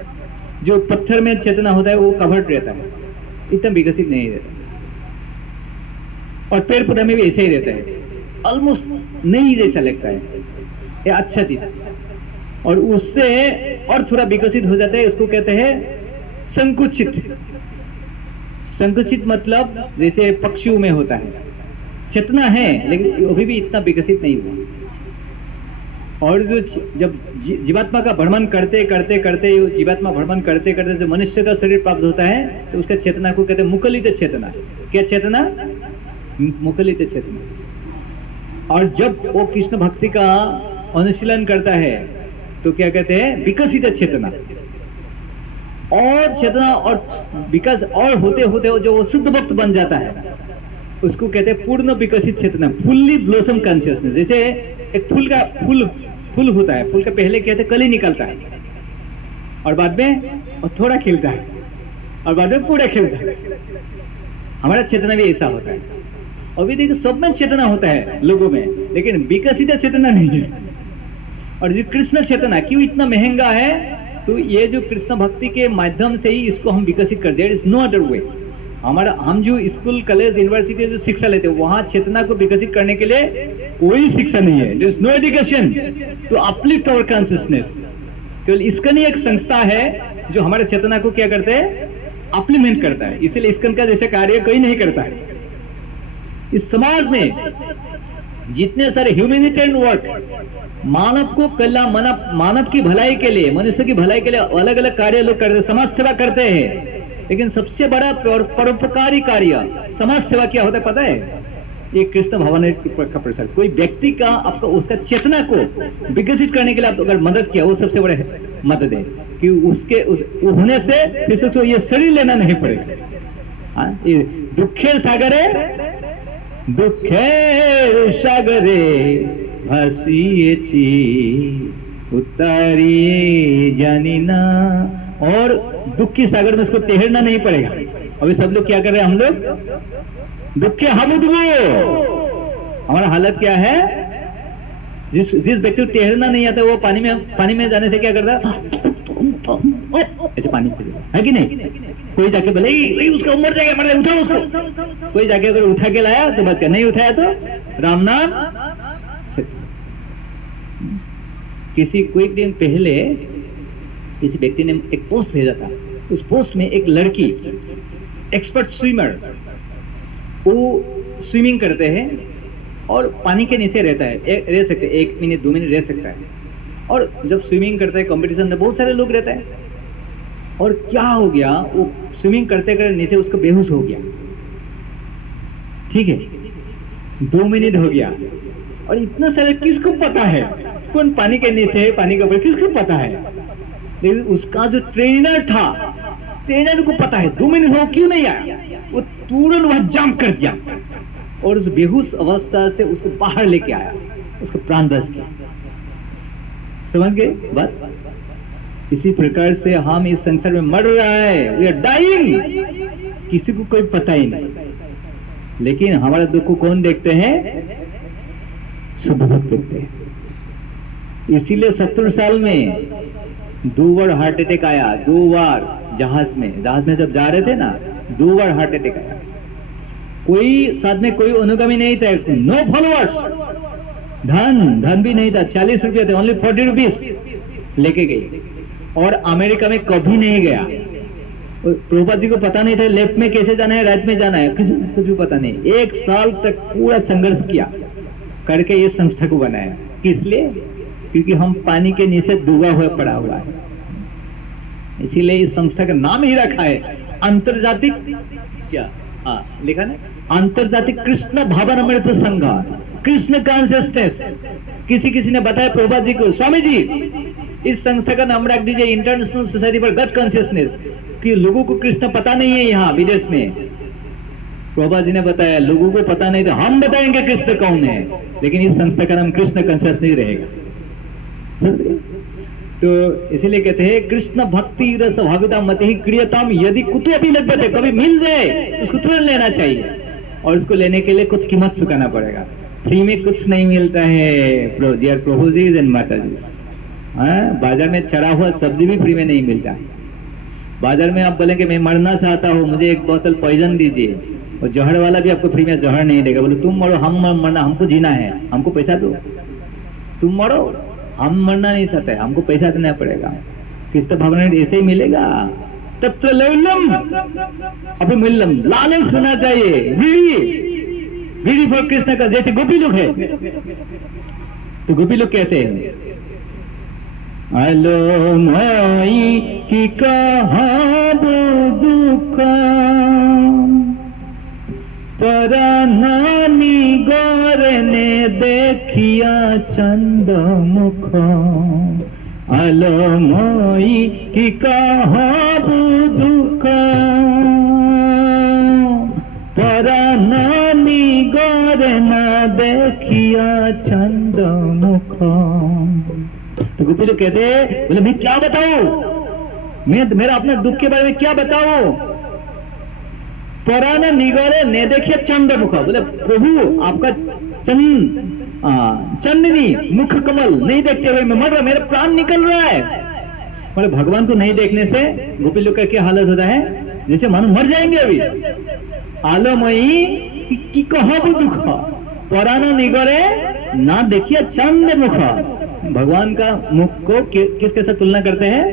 जो पत्थर में चेतना होता है वो कवर्ड रहता है, इतना विकसित नहीं रहता। और पेड़ पौधा में भी ऐसे ही रहता है, ऑलमोस्ट नहीं जैसा लगता है, ये आच्छादित। और उससे और थोड़ा विकसित हो जाता है, उसको कहते हैं संकुचित मतलब जैसे पक्षियों में होता है, चेतना है लेकिन अभी भी इतना विकसित नहीं हुआ। और जो जब जीवात्मा का भ्रमण करते जो मनुष्य का शरीर प्राप्त होता है, तो उसका चेतना को कहते हैं मुकलित चेतना। क्या चेतना? मुकलित चेतना। और जब वो कृष्ण भक्ति का अनुशीलन करता है तो क्या कहते हैं, विकसित चेतना। और चेतना और विकास और होते होते जो वो शुद्ध भक्त बन जाता है, उसको कहते हैं पूर्ण विकसित चेतना, फुल्ली ब्लॉसम कॉन्शियसनेस। जैसे एक फूल होता है, फूल का पहले कहते हैं कली निकलता है, और बाद में और थोड़ा खिलता है, और बाद में पूरा खिलता है। हमारा चेतना भी ऐसा होता है। अभी देखो सब में चेतना होता है लोगों में, लेकिन विकसित चेतना नहीं है। और जो कृष्ण चेतना क्यों इतना महंगा है, तो ये जो कृष्ण भक्ति के माध्यम से ही इसको हम विकसित कर दें। It is no other way. हम जो स्कूल, कॉलेज, यूनिवर्सिटी जो शिक्षा लेते हैं, वहां चेतना को विकसित करने के लिए कोई शिक्षा नहीं है। There is no education to uplift our consciousness. केवल इस्कन ही एक संस्था है जो हमारे चेतना को क्या करते हैं, अपलिमेंट करता है। इसलिए इस्कन का जैसे कार्य कोई नहीं करता है। इस समाज में जितने सारे ह्यूमैनिटेरियन वर्क, मानव को कल्याण, मानव की भलाई के लिए, मनुष्य की भलाई के लिए अलग अलग कार्य लोग करते हैं, समाज सेवा करते हैं। लेकिन सबसे बड़ा परोपकारी कार्य समाज सेवा क्या होता है पता है? ये कृष्ण भावना का प्रसार। कोई व्यक्ति का आपका उसका चेतना को विकसित करने के लिए आप अगर मदद किया, वो सबसे बड़े मदद है कि उसके होने से फिर से तो ये शरीर लेना नहीं पड़ेगा। दुखेर सागरे भासिएছি उतारिए जानी ना। और दुख के सागर में इसको तैरना नहीं पड़ेगा। अभी सब लोग क्या कर रहे हैं, हम लोग दुख के हाबुडुबो। हमारा हालत क्या है, जिस व्यक्ति को तैरना नहीं आता वो पानी में जाने से क्या करता है, ऐसे पानी है कि नहीं। कोई जाके बोले उसका मर जाएगा, उठाओ उसको। कोई जाके अगर उठा के लाया तो बच गया, नहीं उठाया तो राम नाम। कुछ दिन पहले किसी व्यक्ति ने एक पोस्ट भेजा था। उस पोस्ट में एक लड़की, एक्सपर्ट स्विमर, वो स्विमिंग करते हैं और पानी के नीचे रहता है, रह सकते 1 मिनट 2 मिनट रह सकता है। और जब स्विमिंग करता है कंपटीशन में बहुत सारे लोग रहते हैं। और क्या हो गया, वो स्विमिंग करते करते नीचे उसको बेहोश हो गया। ठीक है, 2 मिनट हो गया। और इतना सारा किसको पता है कौन पानी के नीचे है, पानी के ऊपर, किसको पता है? लेकिन उसका जो ट्रेनर था, ट्रेनर को पता है 2 मिनट हो क्यों नहीं आया। वो तुरंत वहां जंप कर दिया और उस बेहोश अवस्था से उसको बाहर लेके आया, उसका प्राण बच गया। समझ गए बात? इसी प्रकार से हम इस संसार में मर रहा है, वी आर डाइंग, किसी को कोई पता ही नहीं। लेकिन हमारा दुख को कौन देखते हैं? शुद्ध भक्त देखते हैं। इसीलिए 70 साल में 2 बार हार्ट अटैक आया, 2 बार जहाज में जब जा रहे थे ना, 2 बार हार्ट अटैक आया। कोई साथ में कोई अनुगामी नहीं था, नो फॉलोअर्स, धन भी नहीं था, 40 रुपये थे, ओनली 40 रुपीज लेके गई। और अमेरिका में कभी नहीं गया। प्रभुपाद जी को पता नहीं था लेफ्ट में कैसे जाना है, राइट में जाना है, कुछ भी पता नहीं। 1 साल तक पूरा संघर्ष किया करके ये संस्था को बनाया। किस लिए? क्योंकि हम पानी के नीचे डूबा हुआ पड़ा हुआ है। इसीलिए इस संस्था का नाम ही रखा है अंतर्जातिक क्या हाँ लिखा ना, अंतर्जातीय कृष्ण भावनामृत संघ, कृष्ण कॉन्शियसनेस। किसी ने बताया प्रभुपाद जी को, स्वामी जी इस संस्था का नाम रख दीजिए international society for God consciousness, कि लोगों को कृष्ण पता नहीं है यहाँ विदेश में। प्रभुपाद जी ने बताया लोगों को पता नहीं, तो हम बताएंगे कृष्ण कौन है, लेकिन इस संस्था का नाम कृष्ण कॉन्शियस नहीं रहेगा। तो इसीलिए कहते हैं कृष्ण भक्ति रस भाविता मते ही क्रियताम यदि कुतु अभी लभ्यते, कभी मिल जाए उसको तुरंत लेना चाहिए, और उसको लेने के लिए कुछ कीमत चुकाना पड़ेगा। फ्री में कुछ नहीं मिलता है डियर प्रभुजीज एंड माताजीज। बाजार में चढ़ा हुआ सब्जी भी फ्री में नहीं मिलता। बाजार में आप बोलेंगे मैं मरना चाहता हूँ, मुझे एक बोतल पॉइजन दीजिए, और जहर वाला भी आपको फ्री में जहर नहीं देगा। बोले तुम मरो, हम मरना, हमको जीना है, हमको पैसा दो। तुम मरो, हम मरना नहीं चाहते, हमको पैसा देना पड़ेगा। कृष्ण भगवान ऐसे ही मिलेगा। तत्र लौलम अपने मूल्यम, लालच सुना चाहिए, बीड़ी फॉर कृष्ण का। जैसे गोपी लोग है, तो गोपी लोग कहते हैं अलो माई की कहा दुख परानानी गौरने देखिया चंद मुख, अलो मोई की कहा दुख परानानी गौरना देखिया चंद मुख। तो गोपी लोग कहते बोले मैं क्या बताऊं, मैं मेरा अपने दुख के बारे में क्या बताऊं। पराना निगोरे ने देखिए चंद मुख, बोले प्रभु आपका चंदनी मुख कमल नहीं देखते हुए मैं मर रहा, मेरा प्राण निकल रहा है। बोले भगवान को नहीं देखने से गोपी लोग का क्या हालत होता है, जैसे मानो मर जाएंगे अभी। आलोमयी की कहा दुख पराना निगोरे ना देखिए चंद मुख। भगवान का मुख को किसके साथ तुलना करते हैं,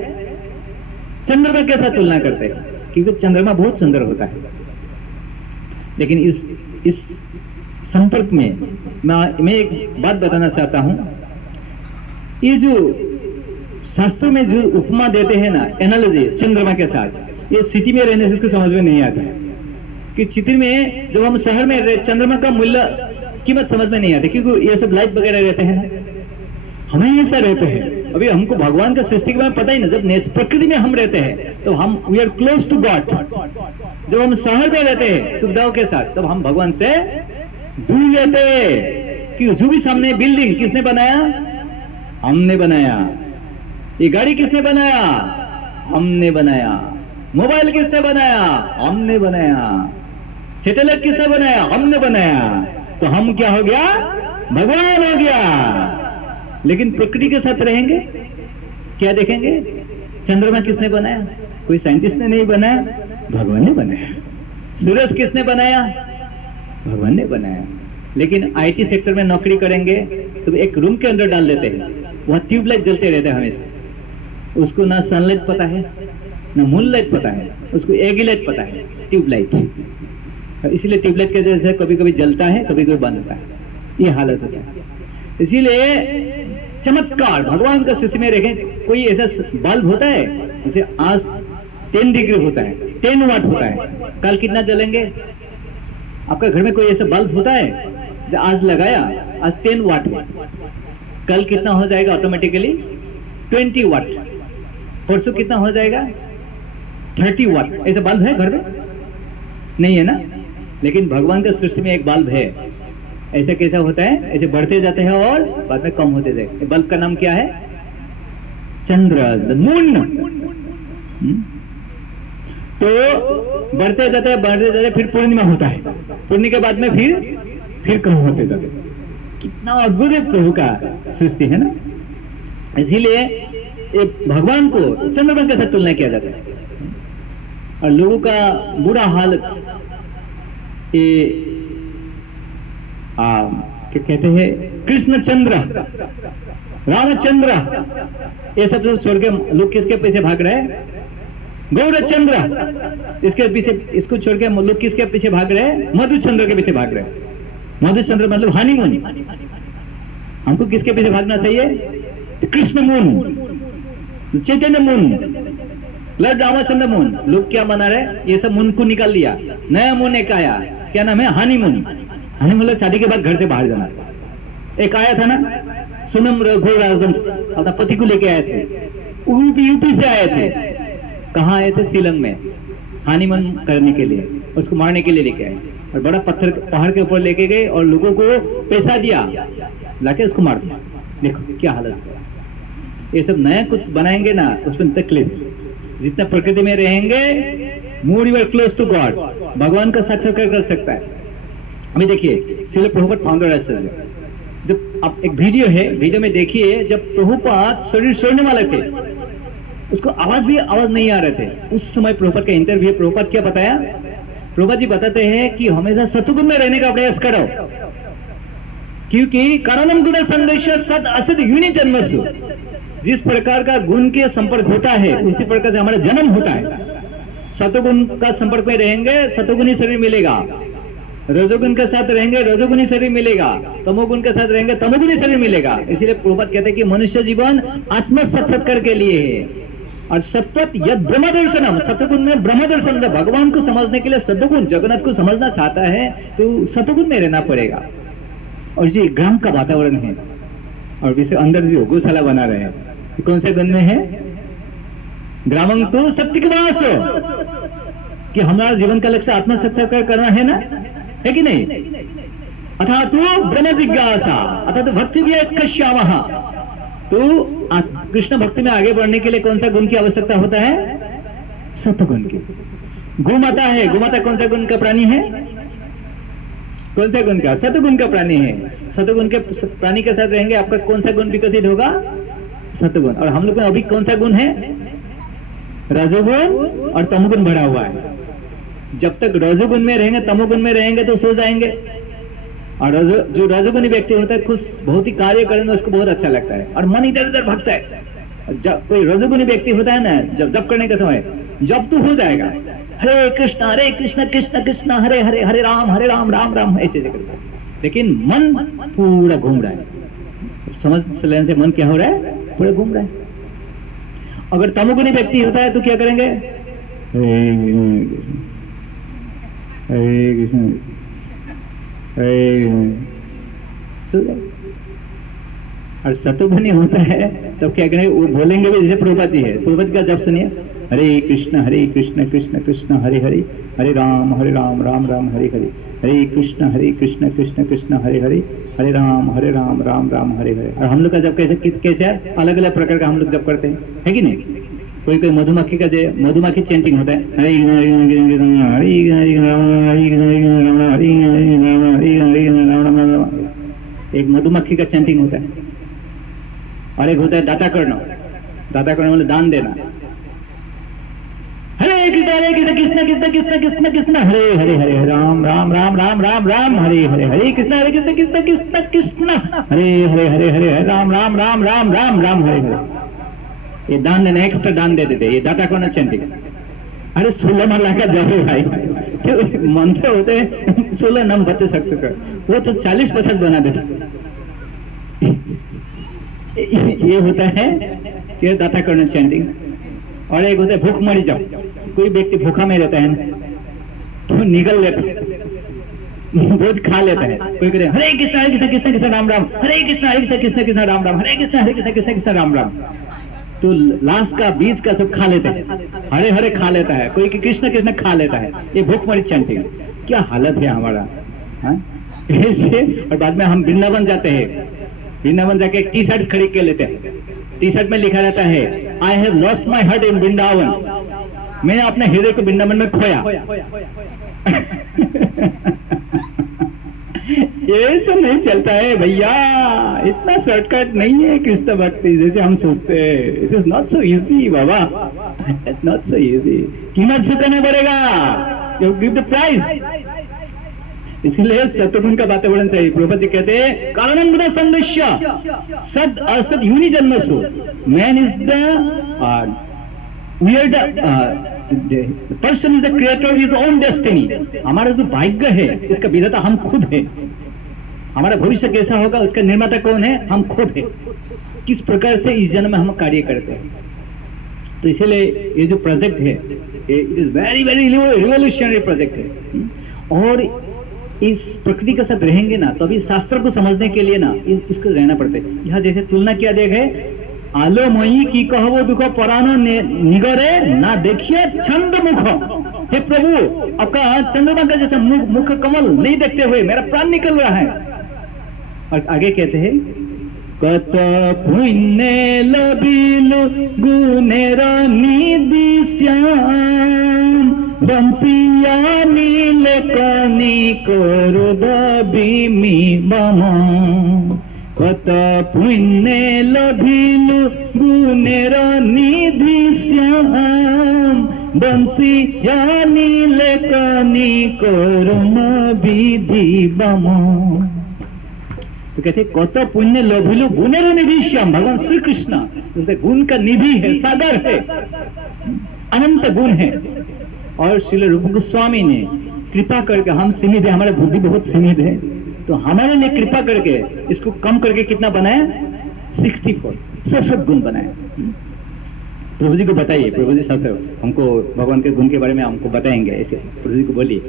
चंद्रमा के साथ तुलना करते हैं, क्योंकि चंद्रमा बहुत सुंदर होता है। लेकिन इस संपर्क में मैं एक बात बताना चाहता हूं, ये जो शास्त्रों में जो उपमा देते हैं ना, एनालॉजी चंद्रमा के साथ, ये सिटी में रहने से इसको समझ में नहीं आता है। कि सिटी में जब हम शहर में रहे, चंद्रमा का मूल्य कीमत समझ में नहीं आती, क्योंकि ये सब लाइट वगैरह रहते हैं, हमें ऐसा रहते हैं। अभी हमको भगवान का सृष्टि के बारे में पता ही नहीं। जब प्रकृति में हम रहते हैं तो हम we are close to God. जब हम शहर में रहते हैं सुविधाओं के साथ, तब हम भगवान से दूर रहते हैं। कि जो भी सामने बिल्डिंग किसने बनाया, हमने बनाया। ये गाड़ी किसने बनाया, हमने बनाया। मोबाइल किसने बनाया, हमने बनाया। सैटेलाइट किसने बनाया, हमने बनाया। तो हम क्या हो गया, भगवान हो गया। लेकिन प्रकृति के साथ रहेंगे, क्या देखेंगे, चंद्रमा किसने बनाया, कोई साइंटिस्ट ने नहीं बनाया, भगवान ने बनाया। सूरज किसने बनाया, भगवान ने बनाया। लेकिन आईटी सेक्टर में नौकरी करेंगे तो एक रूम के अंदर डाल देते हैं, वहां ट्यूबलाइट जलते रहते हैं हमेशा। उसको ना सनलाइट पता है ना मूनलाइट पता है, उसको एग लाइट पता है, ट्यूबलाइट। इसलिए ट्यूबलाइट के जैसे कभी कभी जलता है, कभी कभी बंद होता है, ये हालत होता है। इसीलिए चमत्कार भगवान का सृष्टि में देखें, कोई ऐसा बल्ब होता है जैसे आज 10 डिग्री होता है, 10 वाट होता है, कल कितना जलेंगे। आपका घर में कोई ऐसा बल्ब होता है जो आज लगाया, आज 10 वाट है, कल कितना हो जाएगा ऑटोमेटिकली 20 वाट, परसों कितना हो जाएगा 30 वाट। ऐसा बल्ब है घर में, नहीं है ना। लेकिन भगवान का सृष्टि में एक बल्ब है। ऐसा कैसा होता है, ऐसे बढ़ते जाते हैं और बाद में कम होते जाए। बल्ब का नाम क्या है, चंद्र, मून। तो बढ़ते जाते हैं, फिर पूर्णिमा होता है, पूर्णिमा के बाद में फिर कम होते जाते हैं। कितना अद्भुत है प्रभु का सृष्टि है ना। इसीलिए भगवान को चंद्रमा के साथ तुलना किया जाता है। और लोगों का बुरा हालत, ये क्या कहते हैं, कृष्ण चंद्र, रामचंद्र, ये सब लोग छोड़ के लोग किसके पीछे भाग रहे हैं, गौरचंद्र, इसके पीछे, इसको छोड़ के लोग किसके पीछे भाग रहे हैं, मधुचंद्र के पीछे भाग रहे हैं। मधुचंद्र मतलब हनीमून। हमको किसके पीछे भागना चाहिए, कृष्ण मून, चैतन्य मून, लॉर्ड रामचंद्र मून, लोग क्या बना रहे, ये सब मून को निकाल दिया, नया मून एक आया, क्या नाम है, हनीमून। हनीमून मतलब शादी के बाद घर से बाहर जाना। एक आया था ना सोनम रघुवंश, अपना पति को लेके आए थे, यूपी से आए थे। कहाँ आए थे, शिलंग में हनीमून करने के लिए, उसको मारने के लिए लेके आए और बड़ा पत्थर पहाड़ के ऊपर लेके गए और लोगों को पैसा दिया, लाके उसको मार दिया। देखो क्या हालत है। ये सब नया कुछ बनाएंगे ना, उसमें तकलीफ। जितना प्रकृति में रहेंगे, more you are close to God, भगवान का साक्षात्कार कर सकता है। अभी देखिए श्रील प्रभुपाद फाउंडर आचार्य, जब आप एक वीडियो है, वीडियो में देखिए जब प्रभुपाद शरीर छोड़ने वाले थे, उसको आवाज नहीं आ रहे थे, उस समय प्रभुपाद का इंटरव्यू, प्रभुपाद क्या बताया, प्रभुपाद जी बताते हैं कि हमेशा सतगुण में रहने का प्रयास करो, क्योंकि कारणम गुण संदेश सद असद यूनि जन्मसु, जिस प्रकार का गुण के संपर्क होता है उसी प्रकार से हमारा जन्म होता है। सतगुण का संपर्क में रहेंगे, सतगुणी शरीर मिलेगा, रजोगुण के साथ रहेंगे, रजोगुणी शरीर मिलेगा, तमोगुण के साथ रहेंगे, तमोगुणी शरीर मिलेगा। इसीलिए प्रभुपाद कहते हैं कि मनुष्य जीवन आत्म साक्षात्कार के लिए है। और सत्वत यद ब्रह्म दर्शनम, सतगुण में ब्रह्म दर्शन, भगवान को समझने के लिए सतगुण, जगन्नाथ को समझना चाहता है तो सतगुण में रहना पड़ेगा। और ये ग्राम का वातावरण है, और इसे अंदर जो गौशाला बना रहे हैं, कौन से गुण में है, ग्रामं तो सत्य वास, कि हमारा जीवन का लक्ष्य आत्म साक्षात्कार करना है ना, है कि नहीं। अथा तो ब्रह्म जिज्ञासा, अथा तो भक्ति भी कश्यामः, तो कृष्ण भक्ति में आगे बढ़ने के लिए कौन सा गुण की आवश्यकता होता है, सत्वगुण की। गोमाता है, गोमाता कौन सा गुण का प्राणी है, कौन सा गुण का, सतगुण का प्राणी है। सतगुण के प्राणी के साथ रहेंगे, आपका कौन सा गुण विकसित होगा, सतगुण। और हम लोग में अभी कौन सा गुण है, रजोगुण और तमोगुण भरा हुआ है। जब तक रजोगुण में रहेंगे, तमोगुण में रहेंगे तो सो जाएंगे। और जो रजोगुणी व्यक्ति होता है, कुछ बहुत ही कार्य करने में उसको बहुत अच्छा लगता है और मन इधर उधर भागता है। जब कोई रजोगुणी व्यक्ति होता है ना, जब करने के समय जब तो हो जाएगा, हरे कृष्ण कृष्ण कृष्ण हरे हरे, हरे राम राम राम, ऐसे करता है। लेकिन मन पूरा घूम रहा है, समझ लेने से मन क्या हो रहा है, पूरा घूम रहा है। अगर तमोगुणी व्यक्ति होता है तो क्या करेंगे, हरे कृष्ण और सतोगुणी होता है तो क्या करेंगे, वो बोलेंगे भी जैसे प्रभुपाद जी है, प्रभुपाद का जप सुनिए, हरे कृष्ण कृष्ण कृष्ण हरे हरे, हरे राम राम राम हरे हरे, हरे कृष्ण कृष्ण कृष्ण हरे हरे, हरे राम राम राम हरे हरे। और हम लोग का जब कैसे है, अलग अलग प्रकार का हम लोग जब करते हैं, है कि नहीं। कोई मधुमक्खी का जो मधुमक्खी चैंटिंग होता है, हरे एक मधुमक्खी का चैंटिंग होता है, और एक होता है दाता कर्ण मतलब दान देना, हरे कृष्ण कृष्ण कृष्ण कृष्ण कृष्ण कृष्ण हरे हरे, हरे राम राम राम राम राम राम हरे हरे, हरे कृष्ण कृष्ण कृष्ण कृष्ण हरे हरे, हरे हरे राम राम राम राम राम राम हरे हरे। ये दान देना, एक्स्ट्रा दान दे देते, ये दाता कर्ण चैंटिंग। अरे 16 माला का जब है भाई, तो मंत्र होते हैं 16 नम बत्ते सक्सेस, वो तो 40-50 बना देते। ये होता है कि दाता कर्ण चैंटिंग। और एक होता है भूख मरी जब, कोई व्यक्ति भूखा में रहता है ना, तो निगल लेता है, बोझ खा लेता है। कोई करे हरे कृष्ण कृष्ण कृष्ण राम राम, हरे कृष्ण कृष्ण कृष्ण राम राम, हरे कृष्ण कृष्ण कृष्ण राम राम, तो लास्ट का बीज का सब खा लेते हैं, हरे हरे खा लेता है, कोई कृष्ण कृष्ण खा लेता है। ये भूखमरी चैंटिंग, क्या हालत है हमारा, ऐसे। और बाद में हम वृंदावन जाते हैं, वृंदावन जाके एक टी शर्ट खरीद के लेते हैं, टी शर्ट में लिखा रहता है, I have lost my heart in Vrindavan, मैंने अपने हृदय को वृंदावन में खोया। ये सब नहीं चलता है भैया, इतना शॉर्टकट नहीं है कृष्ण भक्ति जैसे हम सोचते हैं। It is not so easy Baba, it's not so easy, कीमत चुकाना पड़ेगा, यू गिव द प्राइस। इसलिए सत्वगुण का वातावरण चाहिए। प्रभुपाद जी कहते हैं कारणं गुण संदेश्य सद असद यूनि जन्मसु, man is the weird person is the creator of his own destiny। हमारा जो भाग्य है इसका विधाता हम खुद है, हमारा भविष्य कैसा होगा उसका निर्माता कौन है, हम खुद है। किस प्रकार से इस जन्म में हम कार्य करते हैं, तो इसलिए ये जो प्रोजेक्ट है it is very very revolutionary project है। और इस प्रकृति के साथ रहेंगे ना तो अभी शास्त्र को समझने के लिए ना इसको रहना पड़ता है। यहाँ जैसे तुलना किया देखे, आलोमयी की कहबो दुख परानो निगरे ना देखिए छंद मुख। हे प्रभु, आपका चंद्रमा का जैसा मुख कमल नहीं देखते हुए मेरा प्राण निकल रहा है। और आगे कहते हैं, कत पुण्य लबिलु गुनेर निधि श्याम बंसिया नीलकनी करुद बिमी बम। कत पुण्य लभिलु गुनेर निधि श्याम बंसिया नीलकनी करुण विधि बम। तो कहते कत पुण्य लभिलु गुणेर निधि श्याम, भगवान श्री कृष्ण गुण का निधि है, सागर है, अनंत गुण है। और श्रील रूप गोस्वामी ने कृपा करके, हम सीमित है, हमारी बुद्धि बहुत सीमित है, तो हमारे लिए कृपा करके इसको कम करके कितना बनाया, 64 67 गुण बनाया। प्रभु जी को बताइए, प्रभु जी शास्त्र हमको भगवान के गुण के बारे में हमको बताएंगे, ऐसे प्रभु जी को बोलिए।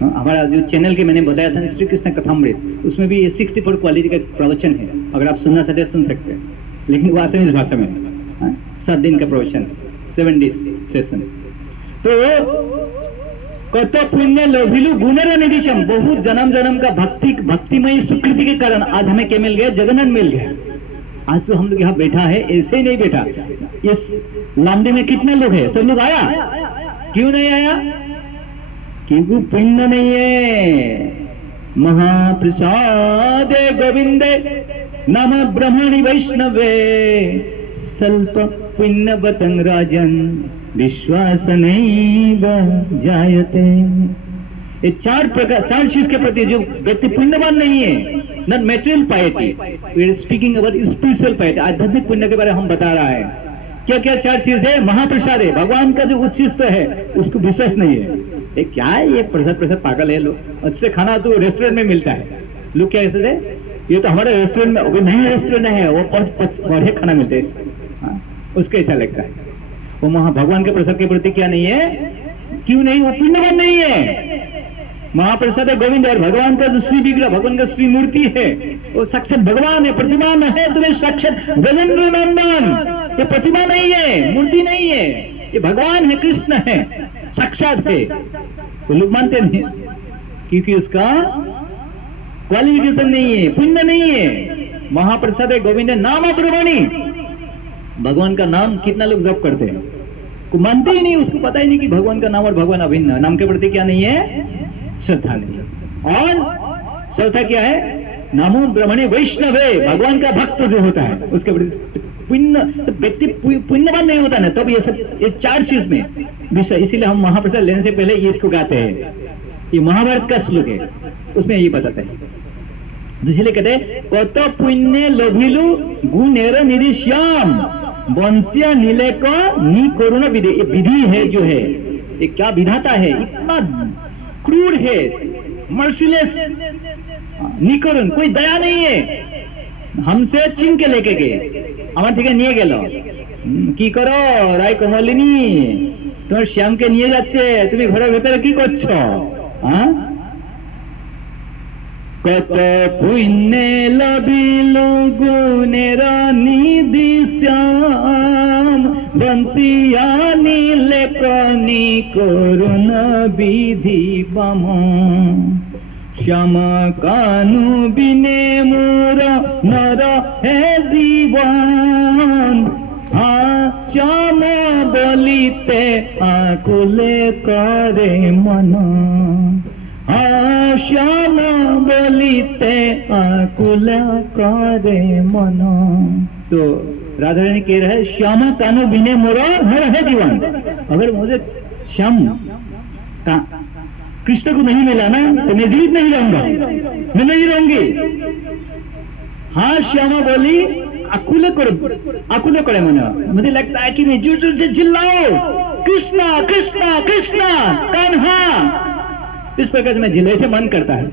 हमारा जो चैनल के मैंने बताया था श्री कृष्ण कथामृत, उसमें भी ये 64 क्वालिटी का प्रवचन है। अगर आप सुनना चाहते सुन सकते हैं, लेकिन वो असमीज भाषा में 7 दिन का प्रवचन, 7 डेज सेशन। तो कत पुण्य लोभिलु गुणेर निधि श्याम, बहुत जन्म जन्म का भक्तिमय सुकृति के कारण आज हमें क्या मिल गया, जगन्नाथ मिल गया। आज तो हम लोग यहाँ बैठा है, ऐसे ही नहीं बैठा। इस लामडी में कितने लोग हैं, सब लोग आया, क्यों नहीं आया, क्योंकि पुण्य नहीं है। महाप्रसाद गोविंदे नम ब्रह्मणि वैष्णवे स्वल्प पुण्य बतंग राजन विश्वास नहीं जायते। ये 4 प्रकार, 4 चीज के प्रति जो व्यक्ति पुण्यवान नहीं है, not material piety, we are speaking about spiritual piety, आध्यात्मिक पुण्य के बारे में हम बता रहा है। क्या क्या 4 चीज है, महाप्रसाद है, भगवान का जो उच्छिष्ट है उसको विश्वास नहीं है। ये क्या है, ये प्रसाद पागल है लोग, अच्छे खाना तो रेस्टोरेंट में मिलता है, लोग क्या ऐसे थे, ये तो हमारे रेस्टोरेंट में, नया रेस्टोरेंट है, वो बढ़िया खाना मिलता है, उसको ऐसा लगता है। वो भगवान के प्रसाद के प्रति क्या नहीं है, क्यों नहीं, वो पुण्यवान नहीं है। महाप्रसाद है गोविंद, और भगवान का जो श्री विग्रह, भगवान का श्री मूर्ति है, वो साक्षात भगवान है, प्रतिमा है, तुम्हें साक्षात गजेंद्र नंदन, ये प्रतिमा नहीं है, मूर्ति नहीं है, ये भगवान है, कृष्ण है, साक्षात है। तो लोग मानते नहीं क्योंकि उसका क्वालिफिकेशन नहीं है, पुण्य नहीं है। महाप्रसाद है गोविंद नाम ब्रह्मणि, भगवान का नाम कितना लोग जप करते हैं, को मानते ही नहीं, उसको पता ही नहीं कि भगवान का नाम और भगवान अभिन्न, नाम के प्रति क्या नहीं है, श्रद्धा नहीं। और श्रद्धा क्या है, नामो ब्रह्मणे वैष्णवे, भगवान का भक्त जो होता है उसके प्रति पुण्य, व्यक्ति पुण्यवान नहीं होता ना, तब ये सब, ये 4 चीज में विषय। इसीलिए हम महाप्रसाद लेने से पहले ये इसको गाते हैं, ये महाभारत का श्लोक है, उसमें ये बताते हैं। इसलिए कहते हैं, कत पुण्य लोभिलु गुणेर निधि श्याम वंश्य नीले का नी करुणा विधि। ये विधि है जो है, ये क्या विधाता है, इतना क्रूर है, मर्सीलेस, निकरुण, कोई दया नहीं है। हमसे छीन के लेके गए, আমার থেকে নিয়ে গেল, কি করো রায় কমলিনী, তোমার শ্যামকে নিয়ে যাচ্ছে, তুমি ঘরের ভেতরে কি করছো? কত পুণ্যে লভিলু গুণের নিধি শ্যাম বংশিয়া নীলকনি করুণ বিধি বম। श्याम कानु बिने मोर नर है जीवन, श्याम बोलिते आकुले करे मन, श्याम बोलिते आकुले करे मन। तो राधा रानी कह रहे, श्याम कानु बिने मोर नर है जीवन, अगर मुझे श्याम का कृष्ण को नहीं मिला ना तो मैं जीवित नहीं रहूंगा, मैं नहीं रहूंगी। हाँ श्यामा बोली, आकुले करे मना, मुझे लगता है कि मैं जोर जोर से चिल्लाऊं, कृष्णा कृष्णा कृष्णा कान्हा, इस प्रकार से मैं चिल्लाने से मन करता है।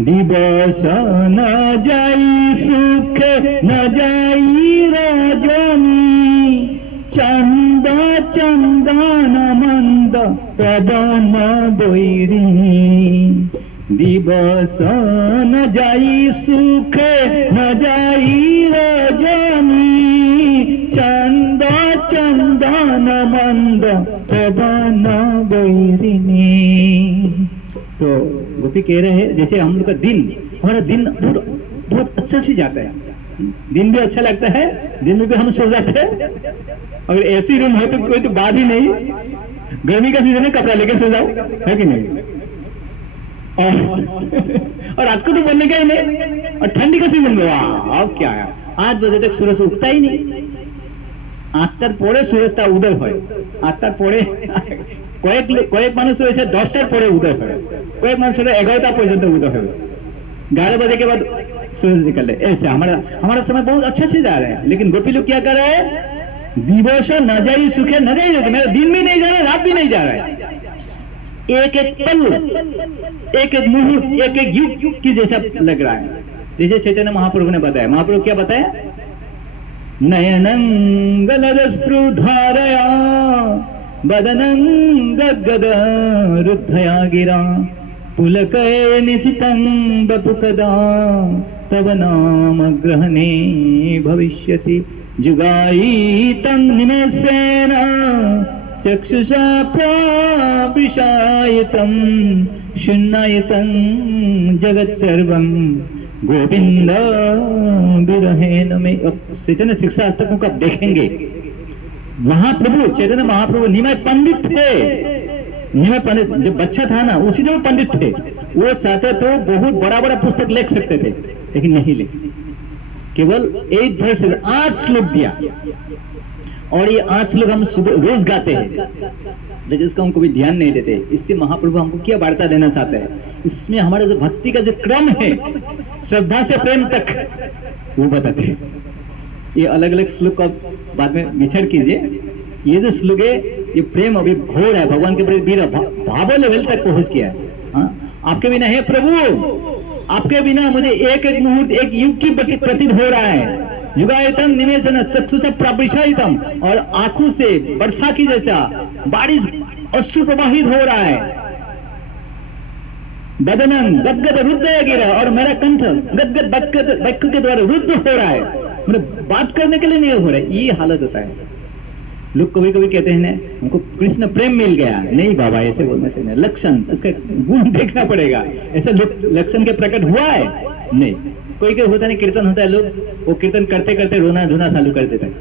दिवस न जाई सुख न जाई रजनी, চন্দন মন্দ পবন বৈরী দিবস ন যাই সুখে ন যাই রজনী চন্দ চন্দন মন্দ पवन बैरिणी। तो गोपी कह रहे हैं जैसे हम लोग का दिन, हमारा दिन बहुत अच्छा से जाता है, दिन भी अच्छा लगता है, दिन में भी हम सो जाते हैं। अगर ऐसी रूम हो तो कोई तो बात ही नहीं, गर्मी का सीजन है कपड़ा लेके सो जाओ, है कि नहीं। और रात को तो बोलने का ही नहीं, और ठंडी का सीजन में वाह अब क्या है, 8 बजे तक सूरज उगता ही नहीं, 8টার পরে সূর্যটা উদয় হয়, 8টার পরে কয়েক মানুষ রয়েছে 10টার পরে উদয় হয়, কয়েক মানুষ 11টা পর্যন্ত उदय হয়, 11 बजे के बाद सूरज निकल रहे। ऐसे हमारा समय बहुत अच्छा से जा रहा है, लेकिन गोपी लोग क्या कर रहे हैं, दिवस न जाई सुखे न जाई रोके, मेरा दिन भी नहीं जा रहा है, रात भी नहीं जा रहा है, एक एक पल, एक एक मुहूर्त, एक एक युग की जैसा लग रहा है। जैसे चैतन्य महाप्रभु ने बताया, महाप्रभु क्या बताया, नयनंगलश्रुधारया बदनंगगदरुद्धया गिरा पुलकैर्निचितं बपुकदा तव नाम ग्रहणे भविष्यति जुगायितं निमेषेण चक्षुषा प्राविशायितं शून्यायितं जगत्सर्वं गोविंद विरहेण में। चैतन्य शिक्षा अष्टकों को आप देखेंगे, वहां प्रभु चैतन्य महाप्रभु निमय पंडित थे, निमय पंडित जब बच्चा था ना उसी से वो पंडित थे, वो चाहते तो बहुत बड़ा बड़ा पुस्तक लिख सकते थे, लेकिन नहीं लिखे, केवल 8 वर्ष 8 श्लोक दिया, और ये 8 श्लोक हम रोज गाते हैं, लेकिन इसका हम कभी ध्यान नहीं देते। इससे महाप्रभु हमको क्या वार्ता देना चाहते हैं, इसमें हमारा जो भक्ति का जो क्रम है, श्रद्धा से प्रेम तक, वो बताते हैं। ये अलग अलग श्लोक आप बाद में विचार कीजिए, ये जो श्लोक है ये प्रेम अभी हो रहा है, भगवान के प्रति भाव लेवल तक पहुंच गया है। आपके बिना है प्रभु, आपके बिना मुझे एक एक मुहूर्त एक युग की प्रतीत हो रहा है। जुगायतम निमेषन चक्षुषा प्राविशायितम, और आंखों से वर्षा की जैसा बारिश अश्रु प्रवाहित हो रहा है। बदनन गदगद रुद्धया गिरा, और मेरा कंठ गदगद वाक्य के द्वारा रुद्ध हो रहा है, मतलब बात करने के लिए नहीं हो रहा है, ये हालत होता है। लोग कभी कभी कहते हैं ना हमको कृष्ण प्रेम मिल गया, नहीं बाबा ऐसे बोलने से नहीं, लक्षण इसका गुण देखना पड़ेगा, ऐसा लक्षण के प्रकट हुआ है नहीं। कोई होता नहीं, कीर्तन होता है, लोग वो कीर्तन करते करते रोना धोना चालू कर देते हैं,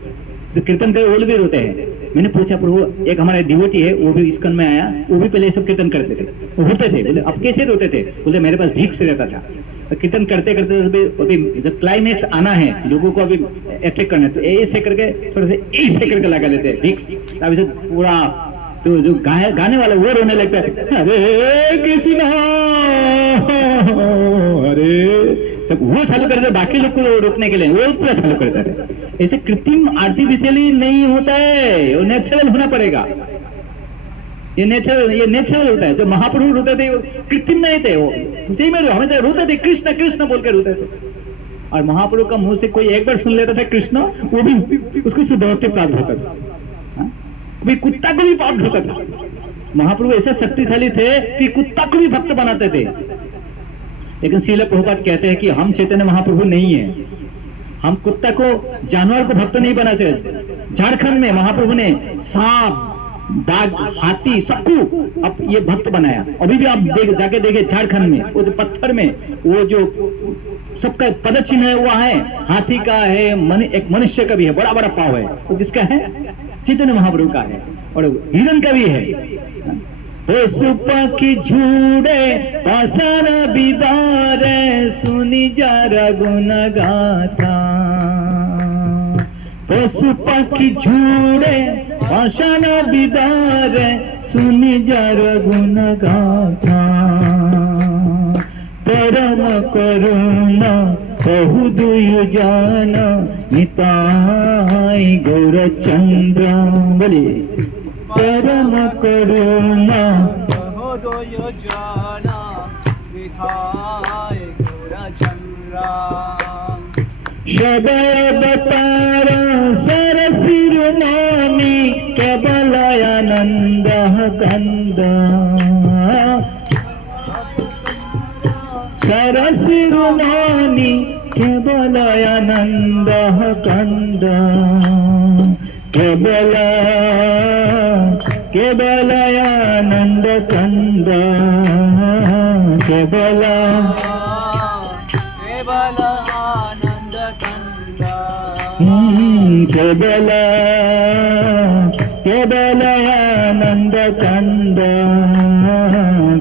जो कीर्तन करे वो भी रोते हैं। मैंने पूछा प्रभु, एक हमारा डिवोटी है वो भी इस्कॉन में आया, वो भी पहले सब कीर्तन करते थे, वो रोते थे, बोले अब कैसे रोते थे, बोले मेरे पास भीख से रहता था, तो कीर्तन करते करते अभी जब क्लाइमेक्स आना है, लोगों को अभी अट्रैक्ट करना है, तो ऐसे करके थोड़ा से ऐसे करके लगा लेते हैं भिक्स, अभी से पूरा तो जो गाने वाला वो रोने लगता है, अरे कृष्ण अरे, जब वो चालू करते बाकी लोग को रोकने के लिए वो पूरा चालू करते थे। ऐसे कृत्रिम आर्टिफिशियली नहीं होता है, वो नेचुरल होना पड़ेगा, ये नेचुरल होता है। जो महाप्रभु रोते थे वो कृत्रिम नहीं थे, वो सही में हमेशा रोते थे, कृष्ण कृष्ण बोल के रोते थे। और महाप्रभु का मुंह से कोई एक बार सुन लेता था कृष्ण, वो भी उसको शुद्धवती प्राप्त होता था, कोई कुत्ता को भी प्राप्त होता था। महाप्रभु ऐसे शक्तिशाली थे कि कुत्ता को भी भक्त बनाते थे। लेकिन श्रील प्रभुपाद कहते हैं कि हम चैतन्य महाप्रभु नहीं है, हम कुत्ता को जानवर को भक्त नहीं बना सकते। झारखंड में महाप्रभु ने सांप बाघ हाथी सबको अब ये भक्त बनाया। अभी भी आप जाके देखे झारखंड में वो जो पत्थर में वो जो सबका पद चिन्ह है वो है, हाथी का है, एक मनुष्य का भी है, बड़ा बड़ा पाव है, वो किसका है, चैतन्य महाप्रभु का है, और हिरण का भी है। पशुपक्षी झूड़े पाषाण बिदारे सुनी जरा गुण गाथा, पशुपक्षी झूड़े पाषाण बिदारे सुनी जरा गुण गाथा, परम करुणा बहु दुय जान निताई गौरचंद्र, बोले परम करुणा बहु दुय जान निताई गौरचंद्र, शबद पार सर सिरुनामी केवल आनंद कंद सरसिरुमानी केवल आनंद कंद केवल केवल आनंद कंद केवल केवल आनंद कंद केवल केवल आनंद कंद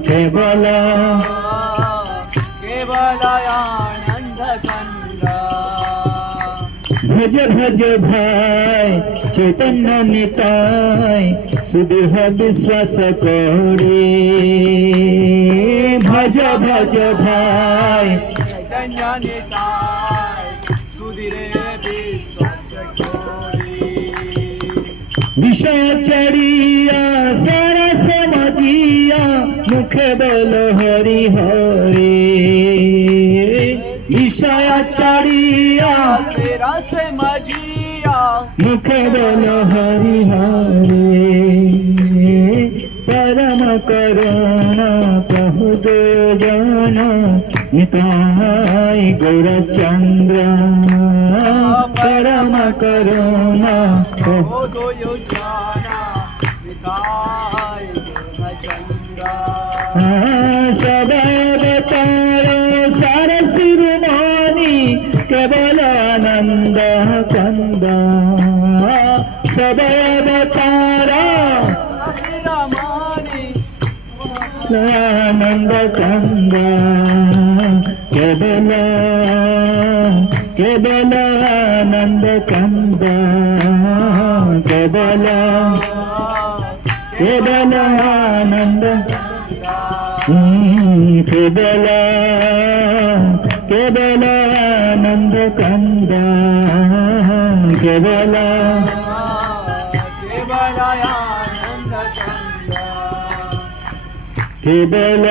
केवल केवल आनंद कंद भज भज भाई चैतन्य निताय सुदृढ़ विश्वास कोड़ी भज भज भाई चैतन्य निताय सुधीर विश्वास कोरी विषय चरिया सारा समझिया मुखे बोल हरि हरि विषय चरिया तेरा से मजिया मुखे बोल हरि हरि परम करुणा प्रभु दो जन निताय गौरचंद्र परम करुणा ओ दो योजना निताय गुणचंद्र सदैव तारो सरसिरुमानी केवल आनंद कंद सदैव तारा रमानी आनंद कंद केवल केवल आनंद कंद केवल केवल आनंद केवल केवल आनंद कंद केवल केवल आनंद कंद केवल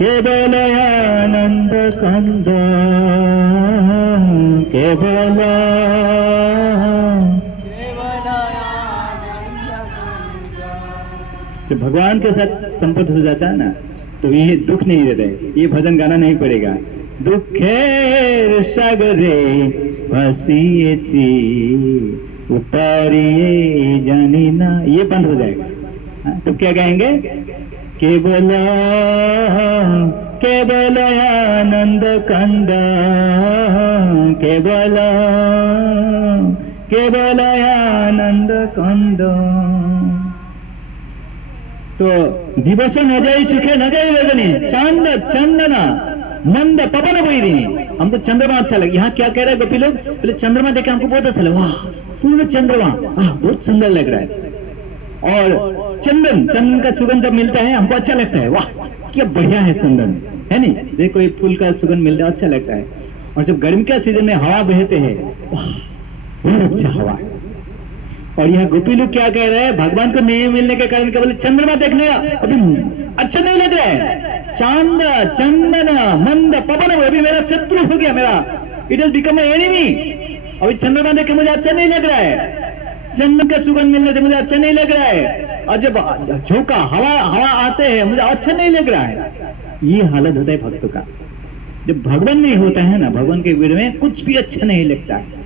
केवल आनंद कंद केवल केवल आनंद कंद जब भगवान के साथ संपर्क हो जाता है ना तो ये दुख नहीं रहता है, ये भजन गाना नहीं पड़ेगा। दुखेर सागरे भासिएছি उतारिए जानी ना, ये बंद हो जाएगा। तो क्या गाएंगे? केवल केवल आनंद कंद केवल केवल आनंद कंद। तो दिवस न जाई सुखे न जाई वेदनी चांद चंदना मंद पवन बैरिनी। हमको चंद्रमा अच्छा लगे। यहाँ क्या कह रहे हैं गोपी लोग? बोले चंद्रमा देखे हमको बहुत अच्छा लगा, वाह पूर्ण चंद्रमा, बहुत सुंदर लग रहा है। और चंदन, चंदन का सुगंध जब मिलता है हमको अच्छा लगता है, वाह क्या बढ़िया है चंदन, है नहीं? देखो कोई फूल का सुगंध मिलता है अच्छा लगता है। और जब गर्मी का सीजन में हवा बहते हैं, वाह बहुत अच्छा हवा है। और यहाँ गोपी लोग क्या कह रहे हैं? भगवान को नहीं मिलने के कारण क्या बोले? चंद्रमा देखने अभी अच्छा नहीं लग रहा है। चांद चंदन मंद पवन अभी मेरा शत्रु हो गया, मेरा it has become an enemy. अभी चंद्रमा देख के मुझे अच्छा नहीं लग रहा है, चंदन का सुगंध मिलने से मुझे अच्छा नहीं लग रहा है, और जब झोंका हवा आते हैं मुझे अच्छा नहीं लग रहा है। ये हालत होता है भक्तों का। जब भगवान नहीं होता है ना, भगवान के वीर में कुछ भी अच्छा नहीं लगता है।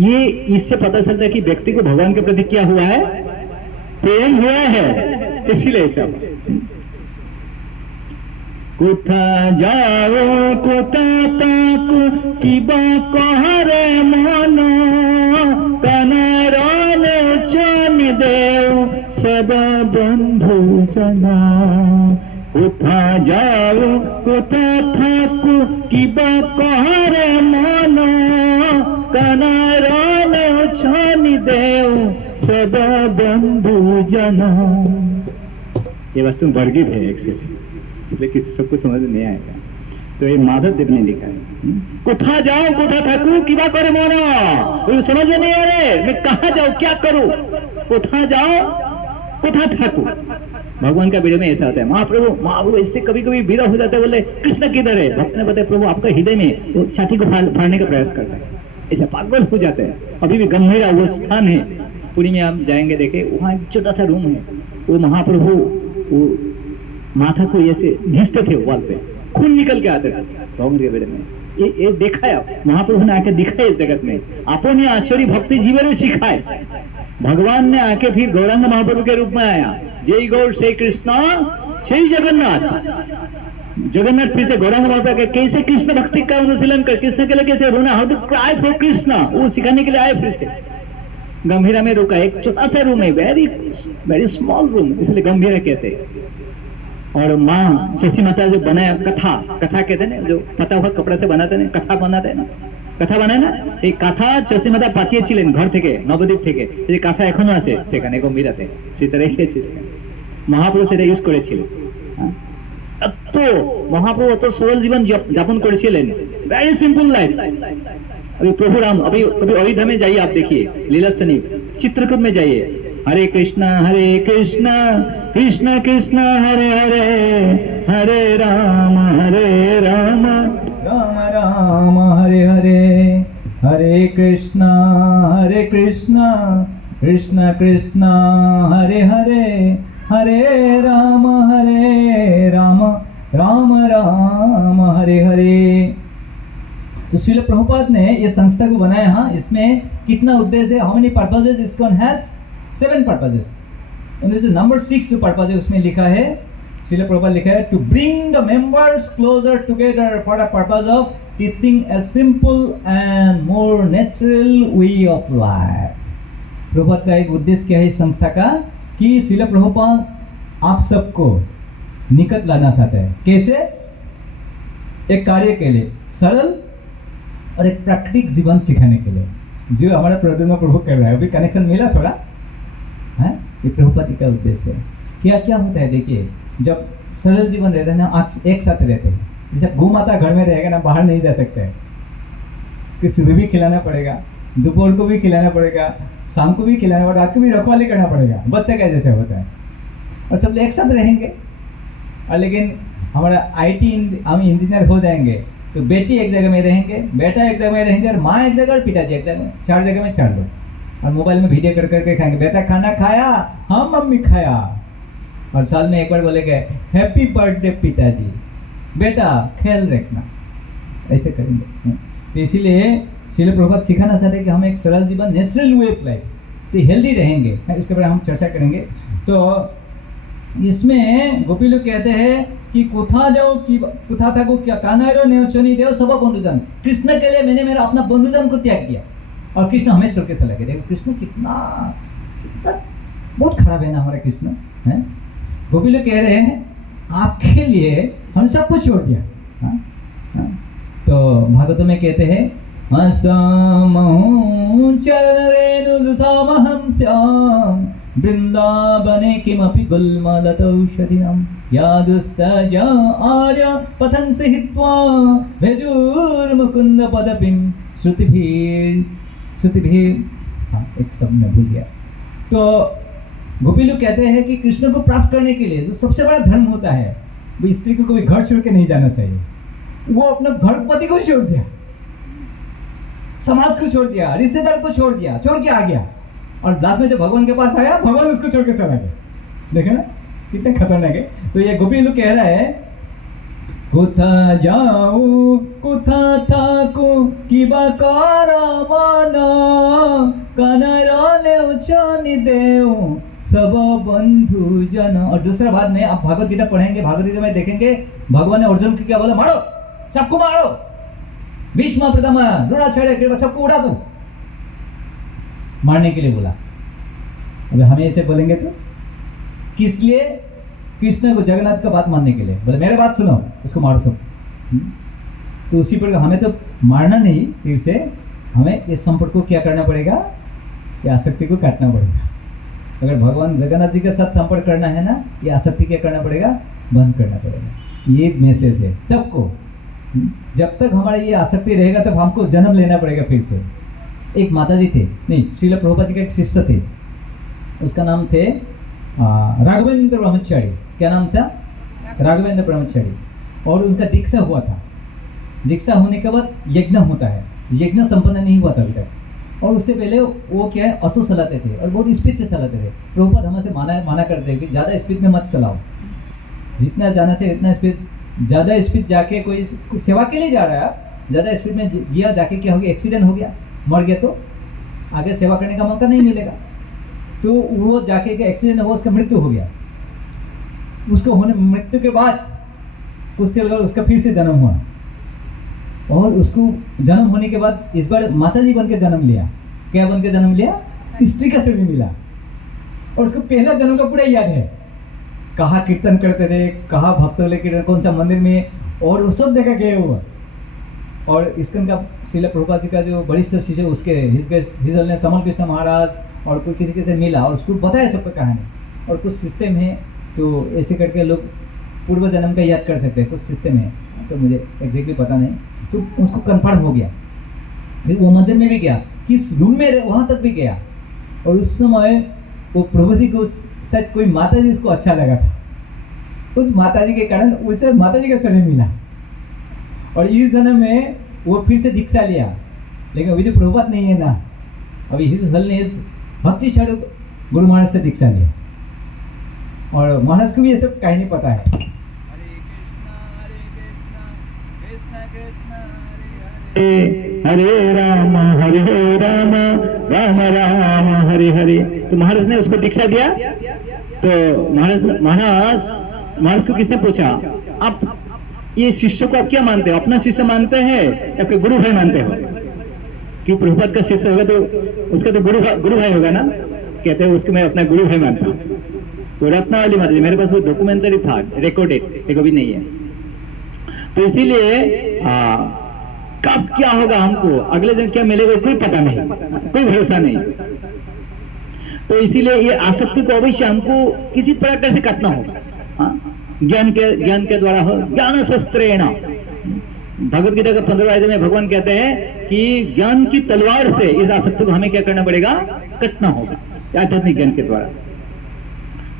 ये इससे पता चलता है कि व्यक्ति को भगवान के प्रति क्या हुआ है? प्रेम हुआ है, इसीलिए सब। कोथा जाओ कोथा ताको किबा कहरे मन कनराले चनि देव सब बंधु जना। कोथा जाओ कोथा थाको किबा कहरे मन कनराले चनि देव सब बंधु जना। ये वास्तव में वर्गीय है एक्चुअली, इसलिए किसी सबको समझ नहीं आएगा। तो ये माधव देव ने लिखा है। कोठा जाओ कोठा थाकू किबा करे मोना, समझ में नहीं आ रहे मैं कहाँ जाऊँ क्या करूँ? कोठा जाओ कोठा थाकू। भगवान का विरह में ऐसा होता है। महाप्रभु इससे कभी कभी विरह हो जाता है, बोले कृष्ण किधर है? भक्त ने बताया प्रभु आपका हृदय में, वो छाती को फाड़ने का प्रयास करता है, ऐसा पागल हो जाता है। अभी भी गंभीर अवस्था है, पुरी में आप जाएंगे देखे, वहाँ एक छोटा सा रूम है, वो महाप्रभु वो माथा को ऐसे घिसते थे वॉल पे, खून निकल के आते थे भगवान के बेड़े में। ये देखा है महाप्रभु ने आके दिखाए इस जगत में, अपने आश्चर्य भक्ति जीवन में सिखाए। भगवान ने आके फिर गौरांग महाप्रभु के रूप में आया, जय गौर से कृष्ण जय जगन्नाथ। जगन्नाथ फिर से गौरांग महाप्रभु के कैसे कृष्ण भक्ति का अनुशीलन कर, कृष्ण के लिए कैसे रोना, how to cry for Krishna, वो सिखाने के लिए आए। फिर से गंभीरा में रुका, एक छोटा सा रूम है, वेरी वेरी स्मॉल रूम, इसलिए गंभीरा कहते हैं। और माँ शशि माता जो बनाया कथा, कथा कहते हैं ना, जो पता हुआ कपड़ा से बनाते हैं, कथा बनाते हैं ना, कथा बनाए ना, এই কথা শশী মাতা পাঠিয়েছিলেন ঘর থেকে, নবদ্বীপ থেকে। এই কথা এখনো আছে সেখানে গম্ভীরাতে, সেটা রেখেছি সেখানে। মহাপ্রভু সেটা ইউজ করেছিলেন। এত মহাপ্রভু অত সরল জীবন যাপন করেছিলেন, वेरी सिंपल लाइफ। अभी प्रभु राम अभी कभी अयोध्या में जाइए, आप देखिए लीलास्थनी चित्रकूट में जाइए, हरे कृष्णा कृष्ण कृष्ण हरे हरे, हरे राम राम राम हरे हरे, हरे कृष्णा कृष्ण कृष्ण हरे हरे, हरे राम राम राम हरे हरे। तो श्रील प्रभुपाद ने ये संस्था को बनाया। हाँ, इसमें कितना उद्देश्य है, how many purposes ISKCON has? 7 purposes. उनमें से नंबर 6 जो पर्पस है उसमें लिखा है, श्रील प्रभुपाद लिखा है, to bring the members closer together for the purpose of teaching a simple and more natural way of life. Prabhupada का एक उद्देश्य क्या है इस संस्था का, कि श्रील प्रभुपाद आप सबको निकट लाना चाहते हैं। कैसे? एक कार्य के लिए सरल और एक प्राकृतिक जीवन सिखाने के लिए, जो हमारा प्रद्युम्न प्रभु कर रहा है। अभी कनेक्शन मिला थोड़ा है, ये प्रभुपति का उद्देश्य है। क्या क्या होता है देखिए, जब सरल जीवन रहते हैं ना, आप एक साथ रहते हैं, जैसे गौ माता घर में रहेगा ना, बाहर नहीं जा सकते हैं, कि सुबह भी खिलाना पड़ेगा, दोपहर को भी खिलाना पड़ेगा, शाम को भी खिलाना पड़ेगा, रात को भी रखवाली करना पड़ेगा, बच्चे का जैसे होता है। और सब एक साथ रहेंगे। और लेकिन हमारा IT हम इंजीनियर हो जाएंगे तो बेटी एक जगह में रहेंगे, बेटा एक जगह में रहेंगे, और माँ एक जगह और पिताजी एक जगह, 4 जगह में 4 लोग। और मोबाइल में वीडियो कर करके खाएंगे, बेटा खाना खाया, हम मम्मी खाया, और साल में एक बार बोलेंगे हैप्पी बर्थडे पिताजी, बेटा ख्याल रखना, ऐसे करेंगे। तो इसीलिए श्रील प्रभुपाद सिखाना चाहते हैं कि हम एक सरल जीवन, नेचुरल वे ऑफ लाइफ, तो हेल्दी रहेंगे। इसके बारे में हम चर्चा करेंगे। तो इसमें गोपी लोग कहते हैं कि कुथा जाओ कि कुथा था को क्या कानारो नेवचनी देव सब बंधुजन, कृष्ण के लिए मैंने मेरा अपना बंधुजन को त्याग किया, और कृष्ण हमें स्वर्ग से लगे। देखो कृष्ण कितना बहुत खराब है ना हमारा कृष्ण है। गोपी लोग कह रहे हैं आपके लिए हम सब कुछ छोड़ दिया। तो भागवत में कहते हैं वृंदावने किमपि गुल्मलतौषधिनम् यादुस्तजा आर्य पथं सिहित्वा भेजुर्मुकुन्द पदपिं श्रुतिभिः। हाँ, एक शब्द मैं भूल गया। तो गोपी लोग कहते हैं कि कृष्ण को प्राप्त करने के लिए जो सबसे बड़ा धर्म होता है, वो स्त्री को कभी घर छोड़ के नहीं जाना चाहिए। वो अपना घर पति को छोड़ दिया, समाज को छोड़ दिया, रिश्तेदार को छोड़ दिया, छोड़ के आ गया, और लास्ट में जब भगवान के पास आया, भगवान उसको छोड़ के चला गया। देखे ना कितने खतरनाक है। तो ये गोपी लोग कह रहा है कुथा जाऊं कुथा थाकू किबा कारवाना कनराले उचानी देव सब बंधु जन। और दूसरा बात में आप भागवत गीता पढ़ेंगे, भागवत गीता में देखेंगे भगवान ने अर्जुन को क्या बोला, मारो, चक्कू मारो, भीष्म पितामह द्रोणाचार्य कृपा चक्कू उड़ा दो, मारने के लिए बोला। अगर हमें ऐसे बोलेंगे तो किस लिए? कृष्ण को जगन्नाथ का बात मानने के लिए बोले, मेरे बात सुनो, उसको मारो सब। तो उसी पर हमें तो मारना नहीं, तीर से हमें इस संपर्क को क्या करना पड़ेगा, ये आसक्ति को काटना पड़ेगा। अगर भगवान जगन्नाथ जी के साथ संपर्क करना है ना, ये आसक्ति क्या करना पड़ेगा, बंद करना पड़ेगा। ये मैसेज है सबको। जब तक हमारा ये आसक्ति रहेगा तब हमको जन्म लेना पड़ेगा फिर से। एक माताजी थे, नहीं श्रील प्रभुपाद जी के एक शिष्य थे, उसका नाम थे राघवेंद्र ब्रह्मचारी। क्या नाम था? राघवेंद्र ब्रह्मचारी। और उनका दीक्षा हुआ था। दीक्षा होने के बाद यज्ञ होता है, यज्ञ संपन्न नहीं हुआ था अभी तक। और उससे पहले वो क्या है ऑटो चलाते थे और बहुत स्पीड से चलाते थे। प्रभुपाद हमसे माना करते हैं कि ज़्यादा स्पीड में मत चलाओ, जितना जाना से इतना स्पीड, ज़्यादा स्पीड जाके कोई सेवा के लिए जा रहा है, ज़्यादा स्पीड में गया जाके क्या हो गया, एक्सीडेंट हो गया, मर गया तो आगे सेवा करने का मौका नहीं मिलेगा। तो वो जाके क्या एक्सीडेंट हुआ, उसका मृत्यु हो गया। उसको होने मृत्यु के बाद उससे उसका फिर से जन्म हुआ और उसको जन्म होने के बाद इस बार माताजी बन के जन्म लिया। क्या बन के जन्म लिया? स्त्री का शरीर मिला और उसको पहला जन्म का पूरा याद है, कहाँ कीर्तन करते थे, कहाँ भक्तों ले कीर्तन, कौन सा मंदिर में, और वो सब जगह गए हुआ। और इस्कॉन का श्रील प्रभुपाद जी का जो वरिष्ठ शिष्य उसके हिज होलिनेस तमल कृष्ण महाराज और कोई किसी से मिला और उसको बताया सबका कहानी। और कुछ सिस्टम है तो ऐसे करके लोग पूर्व जन्म का याद कर सकते हैं, कुछ सिस्टम है, तो मुझे एग्जैक्टली पता नहीं। तो उसको कन्फर्म हो गया। फिर वो मंदिर में भी गया, किस रूम में, वहाँ तक भी गया। और उस समय वो प्रभु जी को शायद कोई माता जी उसको अच्छा लगा था, उस माता जी के कारण उसे माता जी का शरीर मिला। और इस जन्म में वो फिर से दीक्षा लिया, लेकिन अभी तो प्रभुपाद नहीं है ना, अभी हिज होलिनेस भक्ति स्वरूप गुरु महाराज से दीक्षा लिया। और महाराज को भी ये सब कहानी पता है। हरे कृष्णा कृष्ण कृष्ण हरे राम राम राम हरे हरे। तो महाराज ने उसको दीक्षा दिया। तो महाराज को किसने पूछा, आप ये शिष्य को आप क्या मानते हो, अपना शिष्य मानते हैं या फिर गुरु भाई मानते हो? क्यों प्रभुपाद का शिष्य होगा तो उसका तो गुरु भाई होगा ना। कहते हैं उसको मैं अपना गुरु भाई मानता हूँ। तो रत्नावली माता जी, मेरे पास वो डॉक्यूमेंटरी था रिकॉर्डेड, एक अभी नहीं है। तो इसीलिए कब क्या होगा, हमको अगले दिन क्या मिलेगा कोई पता नहीं, कोई भरोसा नहीं। तो इसीलिए ये आसक्ति को अवश्य हमको किसी प्रकार से काटना होगा। ज्ञान के द्वारा हो, ज्ञान शस्त्रेण। भगवत गीता का 15वां अध्याय में भगवान कहते हैं कि ज्ञान की तलवार से इस आसक्ति को हमें क्या करना पड़ेगा, कटना होगा, आध्यात्मिक ज्ञान के द्वारा।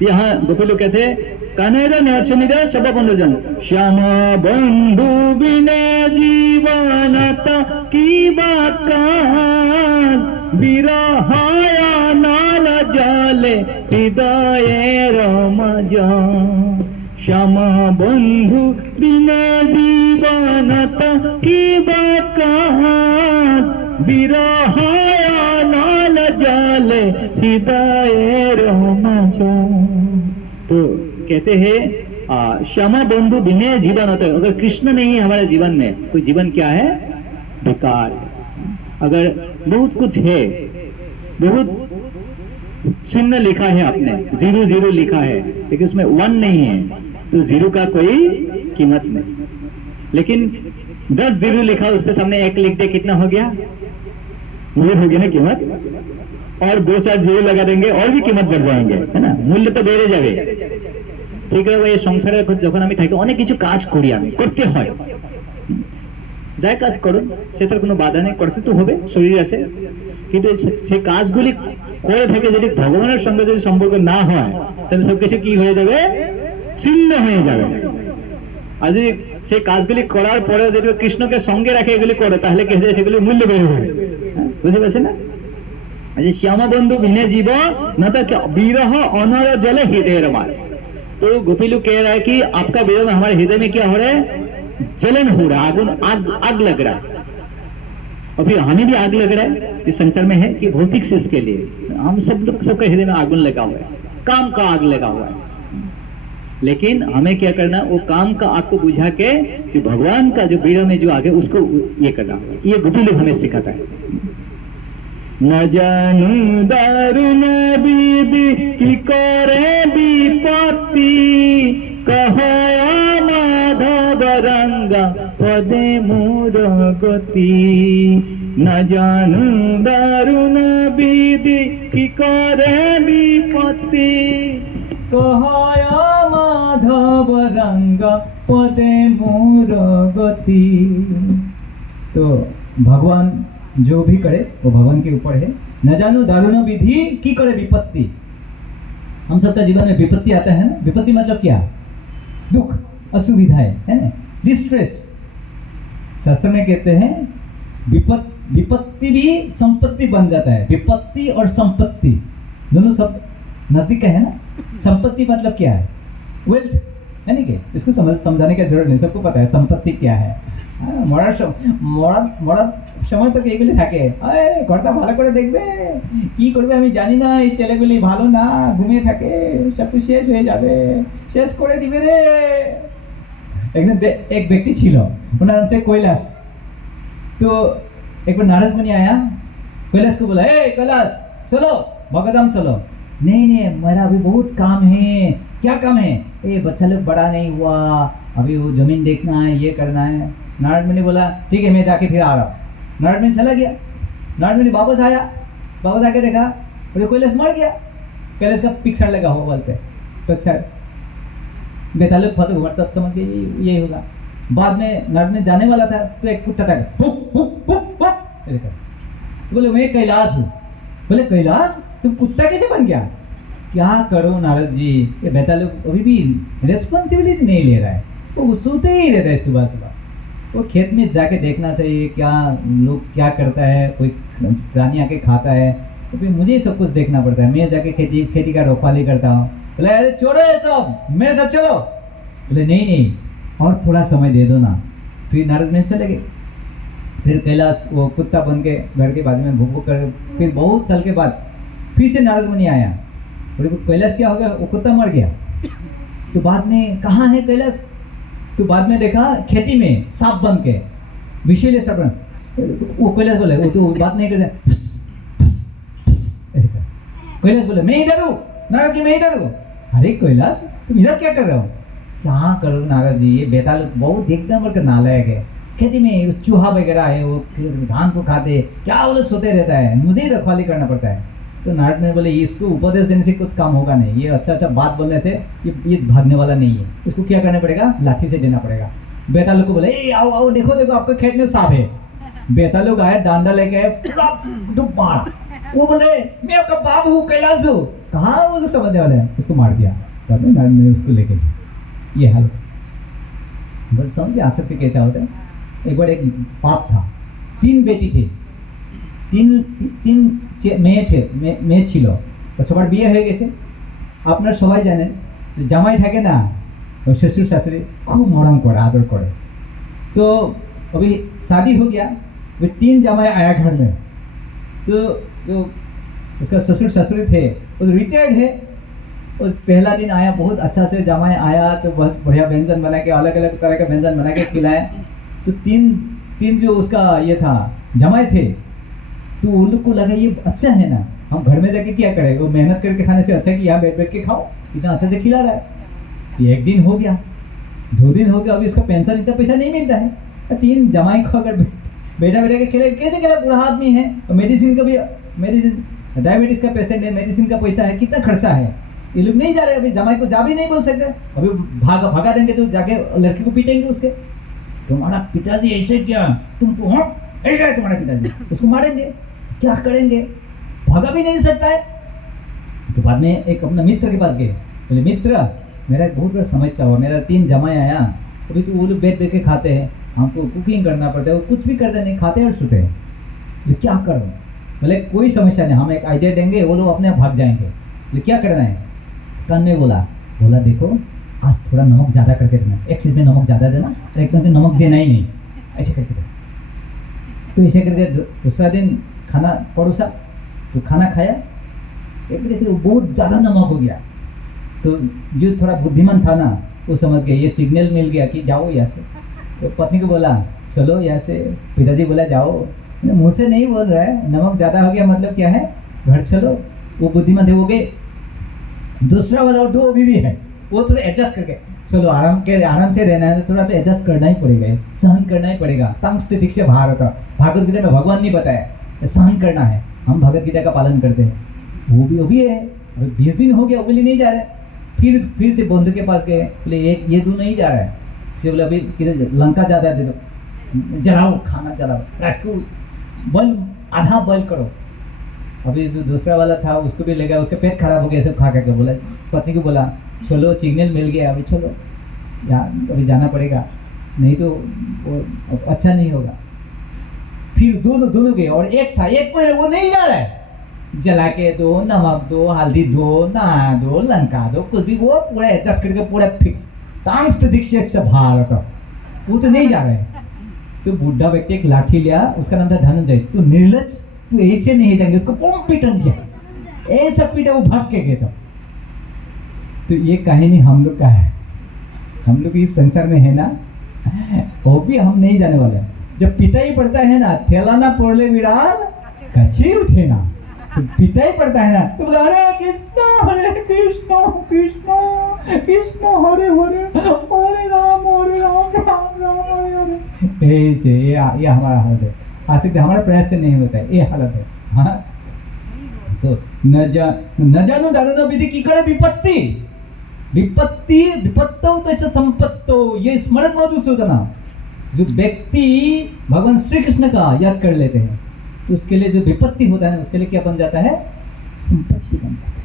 यहाँ गोपी लोग कहते हैं कनेरा नचनिरा सब बंधुजन श्याम बंधु बिने जीवनत की बाकान बिरहाया नाल जाले हृदय रमजान। श्याम बंधु बिने जीवनत की बाकान बिरहाया नाल जाले हृदय रमजान। तो कहते हैं श्यामा बंधु बिना जीवन होता है। अगर कृष्ण नहीं है हमारे जीवन में, तो जीवन क्या है, बेकार है। अगर बहुत कुछ है, बहुत चिन्ह लिखा है आपने, 0 लिखा है, लेकिन उसमें 1 नहीं है, तो 0 का कोई कीमत नहीं। लेकिन 10 0 लिखा, उससे सामने 1 लिख दे, कितना हो गया, वो हो गया ना कीमत। और 2-4 0 लगा देंगे और भी कीमत बढ़ जाएंगे, है ना, मूल्य तो बेड़े जाবে। ঠিক আছে, এই সংসারে যখন আমি থাকি অনেক কিছু কাজ করি, আমি করতে হয়, যাই কাজ করুন সেটার কোনো বাধা নেই, করতে তো হবে, শরীর আছে। কিন্তু সেই কাজগুলি করে থাকে যদি ভগবানের সঙ্গে যদি সম্পর্ক না হয়, তাহলে সবকিছু কি হয়ে যাবে, ছিন্ন হয়ে যাবে। আর যদি সেই কাজগুলি করার পরে যদি কৃষ্ণকে সঙ্গে রাখে এগুলি করে, তাহলে কি হয়ে সেগুলির মূল্য বেড়ে যাবে। বুঝতে পারছেন না? श्यामा बंधु बिने जीवन न तो विरह अनर जल हृदय रमास। तो गोपी लोग कह रहा है कि आपका विरह में हमारे हृदय में क्या हो रहा है, जलन हो रहा है, आग लग रहा है। अभी हमें भी आग लग रहा है इस संसार में, है कि भौतिक चीज के लिए हम सब लोग, सबके हृदय में आग लगा हुआ है, काम का आग लगा हुआ है। लेकिन हमें क्या करना, वो काम का आग को बुझा के जो भगवान का जो विरह में जो आगे उसको ये करना, ये गोपी लोग हमें सिखाता है। न जानू दारुण विधि की करे विपत्ति, कहो माधव रंगा पदे मोर गति। न जानू दारुण विधि की करे विपत्ति, कहो माधव रंगा पदे मोर गति। तो भगवान जो भी करे वो भगवान के ऊपर है। न जानू दारुण विधि की करे विपत्ति। हम सबका जीवन में विपत्ति आता है ना। विपत्ति मतलब क्या, दुख, असुविधा है ना, डिस्ट्रेस। शास्त्र में कहते हैं विपत्ति भी संपत्ति बन जाता है। विपत्ति और संपत्ति दोनों सब नजदीक का है ना। संपत्ति मतलब क्या है? वेल्थ है नहीं क्या? इसको समझाने की जरूरत नहीं, सबको पता है संपत्ति क्या है। মরার সময় তো এইগুলি থাকে, ঘরটা ভালো করে দেখবে, কি করবে আমি জানি না, এই ছেলেগুলি ভালো না, ঘুমিয়ে থাকে, সব কিছু শেষ হয়ে যাবে, শেষ করে দিবে রে। एक व्यक्ति छिलो, उनका नाम से कैलाश। तो एक बार नारद मुनि आया, कैलाश को बोला, ए कैलाश चलो भगवतधाम चलो। नहीं नहीं मेरा अभी बहुत काम है। क्या काम है? ए बच्चा लोग बड़ा नहीं हुआ, अभी वो जमीन देखना है, ये करना है। नारद मुनि बोला ठीक है मैं जाके फिर आ रहा हूँ। नारद मुनि चला गया। नारद मुनि वापस आया, वापस आके देखा बोले कैलाश मर गया। कैलाश का पिक्चर लगा हो बल पे, पिक्चर बेतालुक फतुक हुआ, तब समझ गए ये होगा। बाद में नारद मुनि जाने वाला था तो एक कुत्ता था, बोले मैं कैलाश हूँ। बोले कैलाश तुम कुत्ता कैसे बन गया? क्या करो नारद जी, ये बेतालुक अभी भी रेस्पॉन्सिबिलिटी नहीं ले रहा है, वो सोते ही रहता है सुबह सुबह। वो खेत में जाके देखना चाहिए क्या लोग क्या करता है, कोई प्राणी आके खाता है, तो फिर मुझे सब कुछ देखना पड़ता है। मैं जाके खेती का रखवाली करता हूँ। बोले अरे छोड़ो ये सब, मेरे साथ चलो। बोले नहीं नहीं और थोड़ा समय दे दो ना। फिर नारद मुनि चले गए। फिर कैलाश वो कुत्ता बन के घर के बाजू में भूख भूख कर, फिर बहुत साल के बाद फिर से नारद मुनि आया। बोले कैलाश क्या हो गया? वो कुत्ता मर गया। तो बाद में कहाँ है कैलाश? तो बाद में देखा खेती में सांप बन के, विषैले सर्प। वो कैलाश बोले वो तो बात नहीं कर ऐसे कर। कैलाश बोले मैं इधर हूँ नारद जी, मैं इधर हूँ। अरे कैलाश तुम इधर क्या कर रहे हो? क्या करो नारद जी, ये बेताल बहुत एकदम करके नालायक है। खेती में चूहा वगैरह है, वो धान को खाते, क्या वो लोग सोते रहता है, मुझे ही रखवाली करना पड़ता है। तो नारद ने बोले इसको उपदेश देने से कुछ काम होगा नहीं, ये अच्छा अच्छा बात बोलने से ये भागने वाला नहीं है, इसको क्या करना पड़ेगा? लाठी से देना पड़ेगा। बेतालुक को बोले ए आओ आओ देखो देखो आपके खेत में सांप है। बेतालुक आया, डांडा लेके डुब मारा। वो बोले मैं आपका बाप हूँ, कैलाश हूँ। कहाँ वो लोग समझने वाले हैं, उसको मार दिया। तब नारद ने उसको लेके ये हाल। बस समझ गए आसक्ति कैसा होता है। एक बार एक बाप था, 3 बेटी थे, तीन মেয়ে थे, মেয়ে ছিল, সবার বিয়ে হয়ে গেছে। আপনার সবাই জানেন জামাই থাকে না, শ্বশুর শাশুড়ি खूब मरम करे, आदर करे। तो अभी शादी हो गया, वो 3 जमाई आया घर में। तो उसका ससुर ससुरी थे, वो रिटायर्ड है। उस पहला दिन आया, बहुत अच्छा से जमाई आया, तो बहुत बढ़िया व्यंजन बना के, अलग अलग तरह का व्यंजन बना के खिलाया। तो तीन जो उसका ये था जमाई थे, तो उन लोग को लगा ये अच्छा है ना, हम घर में जाके क्या करेंगे, वो मेहनत करके खाने से अच्छा कि यहाँ बैठ बैठ के खाओ, इतना अच्छा से खिला रहा है। ये 1 दिन हो गया, 2 दिन हो गया, अभी इसका पेंशन इतना पैसा नहीं मिलता है। 3 जमाई को अगर बेटा के खिलाए कैसे खिलाए? बूढ़ा आदमी है, मेडिसिन का भी, मेडिसिन डायबिटीज का पेशेंट है, मेडिसिन का पैसा है, कितना खर्चा है। ये लोग नहीं जा रहे, अभी जमाई को जा भी नहीं बोल सकते, अभी भगा देंगे तो जाके लड़की को पीटेंगे उसके। तुम्हारा पिताजी ऐसे क्या, तुमको हाँ ऐसा है तुम्हारा पिताजी, उसको मारेंगे, क्या करेंगे, भागा भी नहीं सकता है। तो बाद में एक अपना मित्र के पास गए, बोले मित्र मेरा एक बहुत बड़ा समस्या हुआ, मेरा 3 जमाई आया, अभी तो वो लोग बैठ बैठ के खाते हैं, हमको कुकिंग करना पड़ता है, वो कुछ भी करते नहीं, खाते और सोते हैं, तो क्या करो? बोले कोई समस्या नहीं, हम एक आइडिया देंगे, वो लोग अपने आप भाग जाएंगे। बोले क्या करना है? कान में बोला देखो आज थोड़ा नमक ज़्यादा करके देना, एक चीज़ में नमक ज़्यादा देना, एकदम में नमक देना ही नहीं, ऐसे करके देना। तो ऐसे करके दूसरा दिन खाना परोसा, तो खाना खाया, एक देखिए बहुत ज़्यादा नमक हो गया। तो जो थोड़ा बुद्धिमान था ना, वो समझ गया, ये सिग्नल मिल गया कि जाओ यहाँ से। तो पत्नी को बोला चलो यहाँ से, पिताजी बोला जाओ, मुँह से नहीं बोल रहा है, नमक ज़्यादा हो गया मतलब क्या है, घर चलो। वो बुद्धिमान थे, वो गए। दूसरा वाला उठो, अभी भी है, वो थोड़ा एडजस्ट करके चलो, आराम से रहना है तो थोड़ा तो एडजस्ट करना ही पड़ेगा, सहन करना ही पड़ेगा। तंग स्थिति से बाहर होता, भागवत गीता में भगवान नहीं बताया सहन करना है, हम भगवत गीता का पालन करते हैं। वो भी है, अभी 20 दिन हो गया, वो भी नहीं जा रहे। फिर से बंधु के पास गए, बोले ये दूर नहीं जा रहा है, फिर बोले अभी लंका ज़्यादा दे दो, जलाओ खाना, जलाओ, राइस को बॉइल, आधा बॉइल करो। अभी जो दूसरा वाला था उसको भी लगा, उसका पेट खराब हो गया सब खा करके। बोला पत्नी को बोला चलो सिग्नल मिल गया, अभी चलो अभी जाना पड़ेगा, नहीं तो वो अच्छा नहीं होगा। फिर दोनों गए और एक था, एक को वो नहीं जा रहा है। जला के दो, नमक दो, हल्दी दो, नहा दो, लंका दो, कुछ भी, वो पूरा एडजस्ट करके पूरा फिक्स टांग्स दीक्षित से भारत, वो तो नहीं जा रहे हैं। तो बूढ़ा व्यक्ति एक लाठी लिया, उसका नाम था धनंजय। तू निर्लज, तू ऐसे नहीं जाएंगे, उसको बम पीटन किया, ऐसा पीटा वो भाग के गया। तो ये कहानी हम लोग का है, हम लोग इस संसार में है ना, वो भी हम नहीं जाने वाले। जब पिता ही पड़ता है ना, थेला ना पड़ले विराल कच्ची उठे ना, तो पिता ही पड़ता है ना, तो हरे कृष्ण कृष्ण कृष्ण हरे हरे, हरे राम राम राम हरे हरे। ऐसे ये हमारा हालत है। आसिक हमारा प्रयास से नहीं होता है, ये हालत है। हाँ, तो न जानो दानो विधि की करे विपत्ति, विपत्तो तो ऐसा संपत्तो, ये स्मरण मधुसूदना। जो व्यक्ति भगवान श्री कृष्ण का याद कर लेते हैं, तो उसके लिए जो विपत्ति होता है ना, उसके लिए क्या बन जाता है? संपत्ति बन जाता है।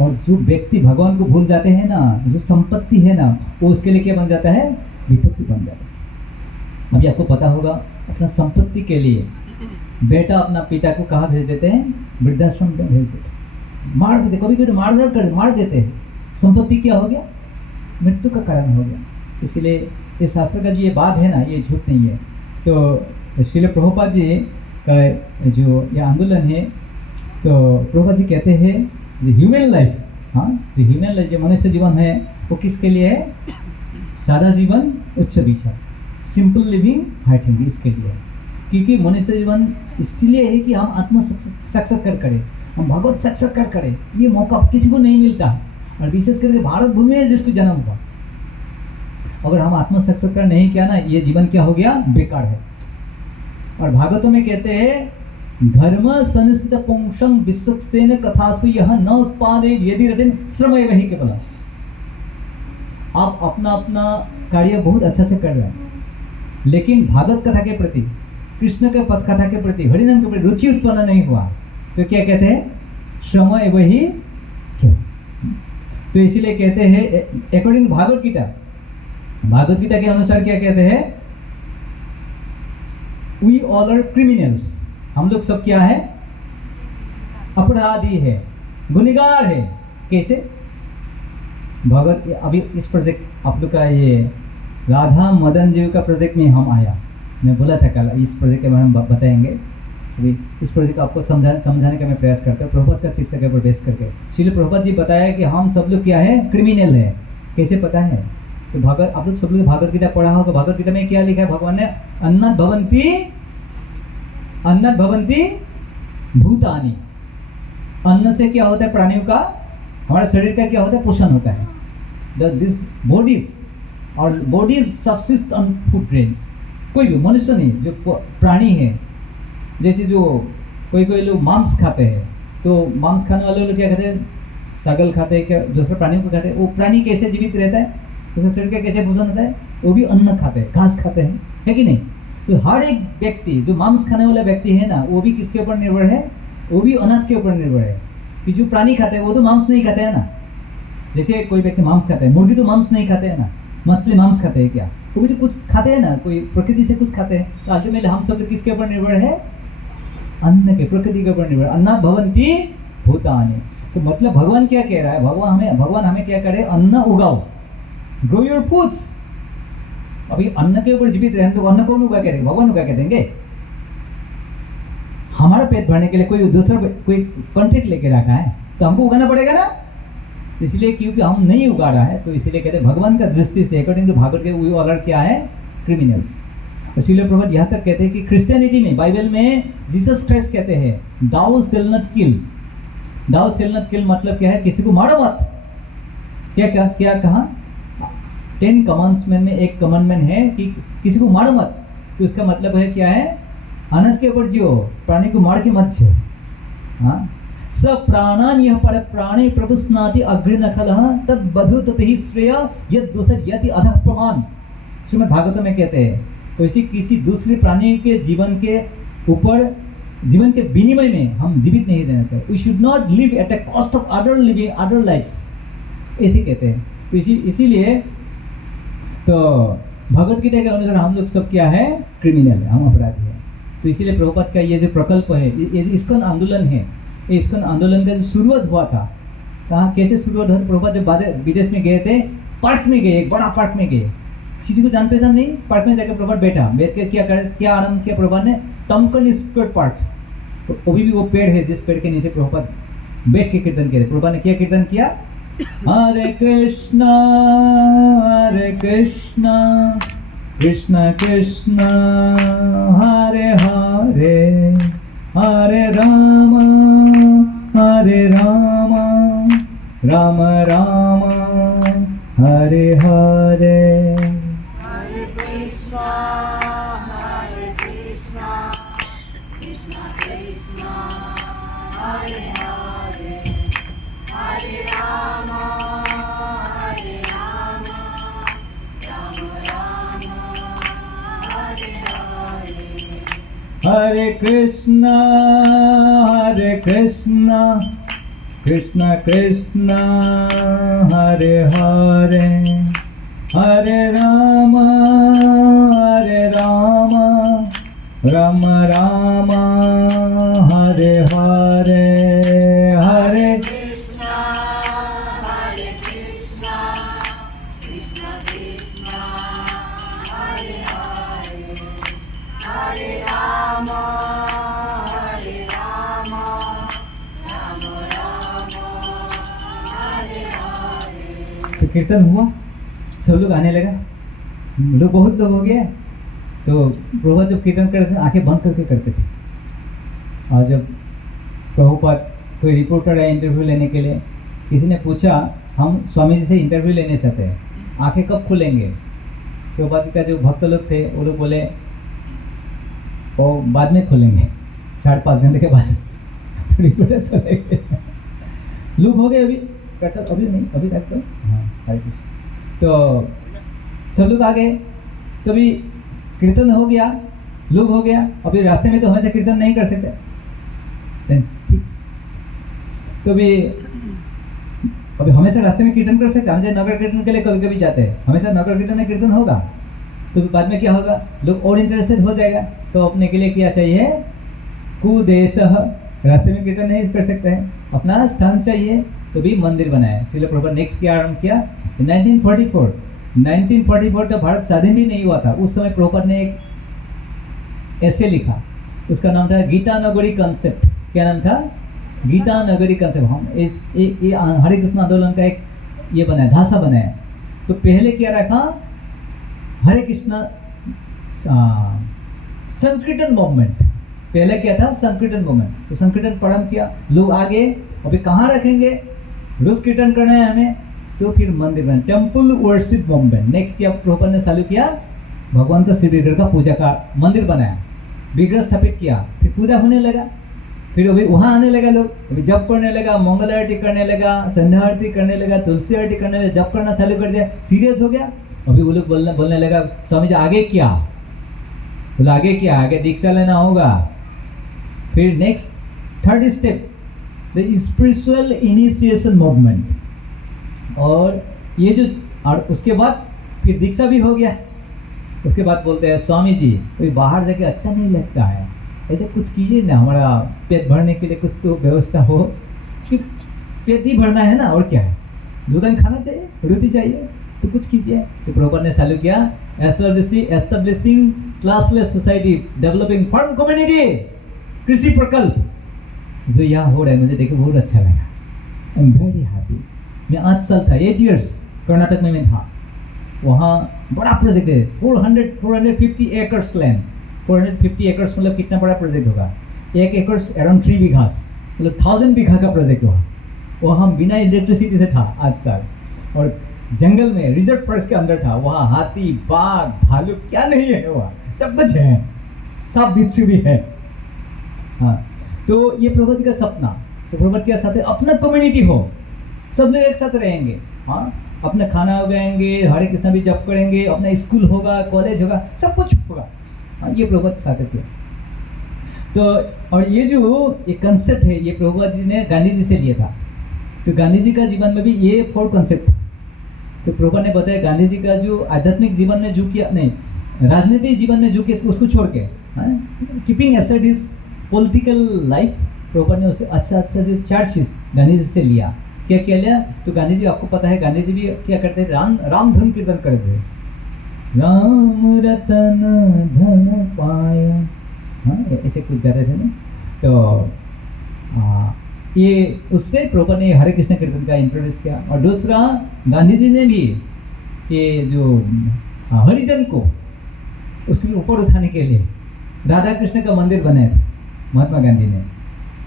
और जो व्यक्ति भगवान को भूल जाते हैं ना, जो संपत्ति है ना, वो उसके लिए क्या बन जाता है? विपत्ति बन जाता है। अभी आपको पता होगा, अपना संपत्ति के लिए बेटा अपना पिता को कहाँ भेज देते हैं? वृद्धाश्रम में भेज देते हैं, मार देते, कभी कभी मार देते हैं। संपत्ति क्या हो गया? मृत्यु का कारण हो गया। इसीलिए इस शास्त्र का जो ये बात है ना, ये झूठ नहीं है। तो श्रील प्रभुपाद जी का जो ये आंदोलन है, तो प्रभुपाद जी कहते हैं जो ह्यूमन लाइफ, हाँ, जो ह्यूमन लाइफ, जो मनुष्य जीवन है, वो किसके लिए है? सादा जीवन, उच्च विचार, सिंपल लिविंग, हाई थिंकिंग, इसके लिए है। क्योंकि मनुष्य जीवन इसलिए है कि हम आत्म साक्षात्कार करें, हम भगवत साक्षात्कार करें। ये मौका किसी को नहीं मिलता, और विशेष करके भारत भूमि में जिसको जन्म हुआ, अगर हम आत्म साक्षात्कार नहीं किया ना, ये जीवन क्या हो गया? बेकार है। और भागवतों में कहते हैं धर्म संस्थित पुंसं विश्वक्सेन कथासु यह न उत्पादे यदि रतिम श्रमय वही केवल। आप अपना अपना कार्य बहुत अच्छा से कर रहे हैं, लेकिन भागवत कथा के प्रति, कृष्ण के पथ कथा के प्रति, हरिनाम के प्रति रुचि उत्पन्न नहीं हुआ, तो क्या कहते हैं? श्रम वही क्यों? तो इसीलिए कहते हैं अकॉर्डिंग भागवत गीता के अनुसार क्या कहते हैं? वी ऑल आर क्रिमिनल्स, हम लोग सब क्या है? अपराधी है, गुनहगार है। कैसे? भगवत, अभी इस प्रोजेक्ट आप लोग का ये राधा मदन जी का प्रोजेक्ट में हम आया, मैं बोला था कल इस प्रोजेक्ट के बारे में बताएंगे। अभी इस प्रोजेक्ट को आपको समझाने का मैं प्रयास करता हूँ, प्रभुपाद का शिक्षा के ऊपर बेस करके। श्रील प्रभुपाद जी बताया कि हम सब लोग क्या है? क्रिमिनल है। कैसे पता है? तो भागवत, आप लोग सब लोग भागवत गीता पढ़ा हो, तो भागवत गीता में क्या लिखा है? भगवान ने अन्नद भवन्ति भूतानि, अन्न से क्या होता है? प्राणियों का, हमारे शरीर का क्या होता है? पोषण होता है। दिस बॉडीज और bodies subsist on food grains. कोई भी मनुष्य नहीं, जो प्राणी है, जैसे जो कोई लोग मांस खाते हैं, तो मांस खाने वाले लोग क्या करते हैं? छागल खाते हैं, क्या दूसरे प्राणियों को खाते हैं। वो प्राणी कैसे जीवित रहता है? उसका शरीर का कैसे पोषण होता है? वो भी अन्न खाते हैं, घास खाते हैं, है कि नहीं? तो हर एक व्यक्ति, जो मांस खाने वाला व्यक्ति है ना, वो भी किसके ऊपर निर्भर है? वो भी अनाज के ऊपर निर्भर है। कि जो प्राणी खाते हैं वो तो मांस नहीं खाते हैं ना। जैसे कोई व्यक्ति मांस खाता है, मुर्गी तो मांस नहीं खाते हैं ना, मछली मांस खाते हैं क्या? वो भी तो कुछ खाते हैं ना, कोई प्रकृति से कुछ खाते हैं। तो अल्टीमेटली हम सब किसके ऊपर निर्भर है? अन्न के, प्रकृति के ऊपर निर्भर। अन्नात् भवन्ति भूतानि। तो मतलब भगवान क्या कह रहा है? भगवान हमें क्या करे? अन्न उगाओ, ग्रो योर फूड्स। अभी अन्न के ऊपर जीवित रहे, तो अन्न कौन उगा के देंगे? भगवान उगा के देंगे। हमारा पेट भरने के लिए कोई दूसरा कोई कॉन्ट्रैक्ट लेके रखा है, तो हमको उगाना पड़ेगा ना। इसलिए क्योंकि हम नहीं उगा रहा है, तो इसीलिए कहते हैं भगवान का दृष्टि से, अकॉर्डिंग टू भागवत के, वी ऑल आर क्या है? क्रिमिनल्स। इसीलिए प्रभुपाद यहाँ तक कहते हैं कि क्रिश्चियनिटी में, बाइबल में जीसस क्राइस्ट कहते हैं thou shall not kill. Thou shall not kill मतलब क्या है? किसी को मारो मत। क्या कहा? 10 कमांड्समेंट में एक कमांडमेंट है कि किसी को मारो मत। तो इसका मतलब है क्या है? अनस के ऊपर जियो, प्राणी को मार के मत छे। हाँ, स प्राणान यह पर प्राणी प्रपुस्नाति अग्र नखलः तद बधु ततहि श्रेय यद दोषर यति अधः प्रमाण। श्रीमद् भागवत में कहते हैं, तो इसी किसी दूसरे प्राणी के जीवन के ऊपर, जीवन के विनिमय में हम जीवित नहीं रहना चाहिए। We should not live at a cost of other living, other lifes, ऐसे कहते हैं। तो इसीलिए तो भगवत गीता के अनुसार हम लोग सब क्या है? क्रिमिनल है, हम अपराधी हैं। तो इसीलिए प्रभुपाद का ये जो प्रकल्प है, ये जो इस्कॉन आंदोलन है, ये इस्कॉन आंदोलन का जो शुरुआत हुआ था, कहाँ कैसे शुरुआत हुआ? प्रभुपाद जब विदेश में गए थे, पार्क में गए, एक बड़ा पार्क में गए, किसी को जान पहचान नहीं, पार्क में जाकर प्रभुपाद बैठ के क्या आनंद किया प्रभुपाद ने? टमकन स्क्वायर पार्क, तो अभी भी वो पेड़ है जिस पेड़ के नीचे प्रभुपाद बैठ के कीर्तन किया। प्रभुपाद ने क्या कीर्तन किया? हरे कृष्णा कृष्ण कृष्ण हरे हरे, हरे राम राम राम हरे हरे। हरे कृष्ण कृष्ण कृष्ण हरे हरे, हरे राम राम राम हरे हरे, हरे तो कीर्तन हुआ, सब लोग आने लगा, बहुत लोग हो गए। तो प्रभुपाद जब कीर्तन करते थे आंखें बंद करके करते थे, और जब प्रभुपाद कोई रिपोर्टर आया इंटरव्यू लेने के लिए, किसी ने पूछा हम स्वामी जी से इंटरव्यू लेने चाहते हैं, आंखें कब खुलेंगे? प्रभुपाद का जो भक्त लोग थे वो लोग बोले वो बाद में खोलेंगे, 5.5 घंटे के बाद। तो रिपोर्टर चले गए, लोग हो गए अभी नहीं, अभी तक तो हाँ हरे कृष्ण। तो सब लोग आ गए, तभी कीर्तन हो गया, लोग हो गया। अभी रास्ते में तो हमेशा कीर्तन नहीं कर सकते, ठीक। तो अभी हमेशा रास्ते में कीर्तन कर सकते, हम जैसे नगर कीर्तन के लिए कभी कभी जाते हैं, हमेशा नगर कीर्तन में कीर्तन होगा, तो बाद में क्या होगा, लोग और इंटरेस्टेड हो जाएगा। तो अपने के लिए क्या चाहिए? कुदेश, रास्ते में कीर्तन नहीं कर सकते हैं, अपना स्थान चाहिए, तो भी मंदिर बनाया। इसलिए प्रभुपाद नेक्स्ट क्या आरम्भ किया? 1944 तो भारत स्वाधीन भी नहीं हुआ था, उस समय प्रभुपाद ने एक ऐसे लिखा, उसका नाम था गीता नगरी कॉन्सेप्ट। क्या नाम था? गीता नगरी कॉन्सेप्ट। हम ये हरे कृष्ण आंदोलन का एक ये बनाया, धासा बनाया। तो पहले क्या रखा? हरे कृष्ण संकीर्तन मूवमेंट, पहले क्या था? संकीर्तन मूवमेंट। तो संकीर्तन प्रारंभ किया, लोग आगे, अभी कहाँ रखेंगे? रोज कीर्तन करना है हमें, तो फिर मंदिर बना, टेम्पल वर्शिप मूवमेंट। नेक्स्ट क्या प्रभुपाद ने चालू किया? भगवान का श्री विग्रह का पूजा का मंदिर बनाया, विग्रह स्थापित किया, फिर पूजा होने लगा। फिर अभी वहाँ आने लगा लोग, अभी जप करने लगा, मंगल आरती करने लगा, संध्या आरती करने लगा, तुलसी आरती करने लगा, जप करना चालू कर दिया, सीरियस हो गया। अभी वो लोग बोलने लगा, स्वामी जी आगे क्या? बोले आगे क्या? आगे दीक्षा लेना होगा। फिर next third step, the spiritual initiation movement. और ये जो, और उसके बाद फिर दीक्षा भी हो गया। उसके बाद बोलते हैं, स्वामी जी कोई बाहर जाके अच्छा नहीं लगता है, ऐसे कुछ कीजिए ना, हमारा पेट भरने के लिए कुछ तो व्यवस्था हो। कि पेट ही भरना है ना, और क्या है? दूध खाना चाहिए, रोटी चाहिए, तो कुछ कीजिए। तो प्रभुपाद ने चालू किया, establishing classless society, developing firm community, कृषि प्रकल्प, जो यहाँ हो रहा है मुझे देखो बहुत अच्छा लगा। I am very happy. मैं 8 साल था, 8 years कर्नाटक में मैं था। वहाँ बड़ा प्रोजेक्ट है, 450 एकर्स लैंड। 450 एकर्स मतलब कितना बड़ा प्रोजेक्ट होगा? 1 एकर्स अराउंड 3 बीघास, मतलब 1000 बीघा का प्रोजेक्ट हुआ। वहाँ हम बिना इलेक्ट्रिसिटी से था 8 साल, और जंगल में रिजर्व फॉरेस्ट के अंदर था। वहाँ हाथी, बाघ, भालू क्या नहीं है, वहाँ सब कुछ है, सब बिच्छू भी है। हाँ, तो ये प्रभुपाद जी का सपना। तो प्रभुपाद के साथ अपना कम्युनिटी हो, सब लोग एक साथ रहेंगे, हाँ, अपना खाना उगाएंगे, हरे कृष्णा भी जप करेंगे, अपना स्कूल होगा, कॉलेज होगा, सब कुछ होगा। हाँ, ये प्रभुपाद साथ किया। तो और ये जो ये कंसेप्ट है, ये प्रभुपाद जी ने गांधी जी से लिया था। तो गांधी जी का जीवन में भी ये 4 कंसेप्ट था। तो प्रभुपाद ने बताया गांधी जी का जो आध्यात्मिक जीवन में जो किया, नहीं राजनीतिक जीवन में जो किया, उसको छोड़ के keeping asset is political life. Prabhupada ने उससे अच्छा जो चर्चिस गांधी जी से लिया, क्या किया लिया, तो गांधी जी आपको पता है गांधी जी भी क्या करते थे, राम धन कीर्तन करते थे, राम रतन धन पाया, हाँ ऐसे कुछ गाते थे ना। तो ये उससे प्रभुपाद ने हरे कृष्ण कीर्तन का इंट्रोड्यूस किया। और दूसरा गांधी जी ने भी ये जो हरिजन को उसके ऊपर उठाने के लिए राधा कृष्ण का मंदिर बनाया था महात्मा गांधी ने,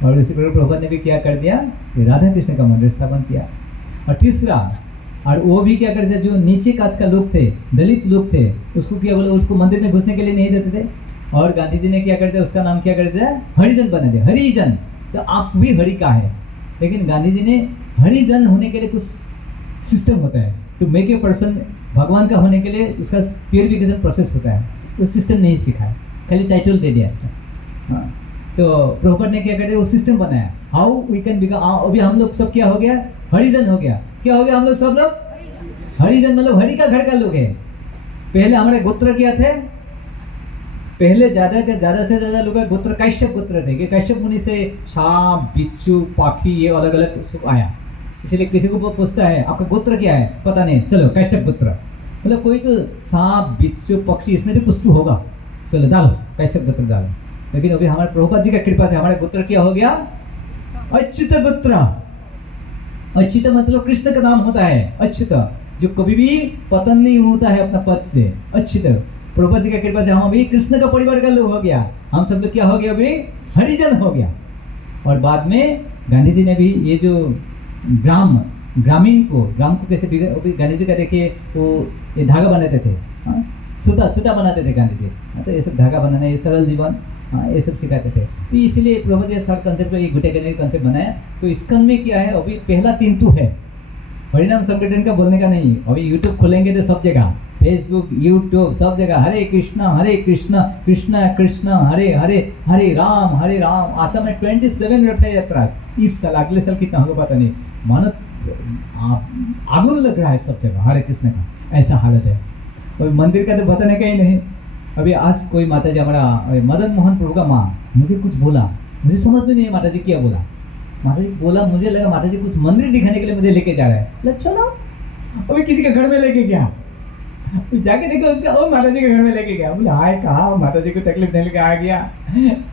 और इसी प्रकार प्रभुपाद ने भी क्या कर दिया, राधा कृष्ण का मंदिर स्थापन किया। और तीसरा, और वो भी क्या करते थे, जो नीचे कास्ट का लोग थे, दलित लोग थे, उसको क्या बोले, उसको मंदिर में घुसने के लिए नहीं देते थे, और गांधी जी ने क्या करते, उसका नाम क्या करते थे, हरिजन बना दिया, हरिजन। तो आप भी हरि का है, लेकिन गांधी जी ने हरिजन होने के लिए कुछ सिस्टम होता है, टू मेक ए पर्सन भगवान का होने के लिए उसका प्योरिफिकेशन प्रोसेस होता है, वो सिस्टम नहीं सिखाया, खाली टाइटल दे दिया। हाँ, तो प्रभुपाद ने क्या करे, वो सिस्टम बनाया, हाउ वी कैन बिकम। अभी हम लोग सब क्या हो गया, हरिजन हो गया, क्या हो गया, हम लोग सब लोग हरिजन, मतलब हरि का घर का लोग है। पहले हमारे गोत्र क्या थे, पहले ज्यादा से ज्यादा लोग गोत्र कैश्यप गोत्र थे, कि कैश्यप मुनि से सांप बिच्छू पाखी ये अलग अलग सब आया, इसलिए किसी को पूछता है आपका गोत्र क्या है, पता नहीं, चलो कैश्यप गोत्र, मतलब कोई तो सांप बिच्छू पक्षी इसमें तो कुछ तो होगा, चलो डालो कैश्यप गोत्र डालो। लेकिन अभी हमारे प्रभुपाद जी का कृपा से हमारा गोत्र क्या हो गया, अच्युत गोत्र। अच्युत मतलब कृष्ण का नाम होता है, अच्युत, जो कभी भी पतन नहीं होता है अपना पद से, अच्युत। प्रभुपाद जी का कृपा से हम अभी कृष्ण का परिवार का लोग हो गया, हम सब लोग क्या हो गया, अभी हरिजन हो गया। और बाद में गांधी जी ने भी ये जो ग्राम को कैसे अभी गांधी जी का देखिए, वो ये धागा बनाते थे, सूता बनाते थे गांधी जी, तो ये सब धागा बनाना, ये सरल जीवन, हाँ ये सब सिखाते थे। तो इसलिए प्रभुपाद जी शॉर्ट कंसेप्ट में ये गुटेगनरी कंसेप्ट बनाया। तो इसकन में क्या है, अभी पहला 3 तू है, हरिनाम संकीर्तन का बोलने का नहीं। अभी यूट्यूब खोलेंगे तो सब जगह, फेसबुक यूट्यूब सब जगह हरे कृष्णा कृष्णा कृष्णा हरे हरे, हरे राम। आसाम में 27 रथ यात्रा, इस साल अगले साल कितना होगा पता नहीं, मानो आगुन लग रहा है सब जगह हरे कृष्ण का, ऐसा हालत है। और मंदिर का तो बताने का ही नहीं। अभी आज कोई माता जी, हमारा मदन मोहन प्रभु का माँ मुझे कुछ बोला, मुझे समझ में नहीं है माता जी क्या बोला, माता जी बोला, मुझे लगा माता जी कुछ मंदिर दिखाने के लिए मुझे लेके जा रहा है, चलो अभी किसी के घर में लेके गया, जाके देखो उसका, ओ माता जी के घर में लेके गया, बोले हाय कहा माता जी को तकलीफ देने लेके आ गया,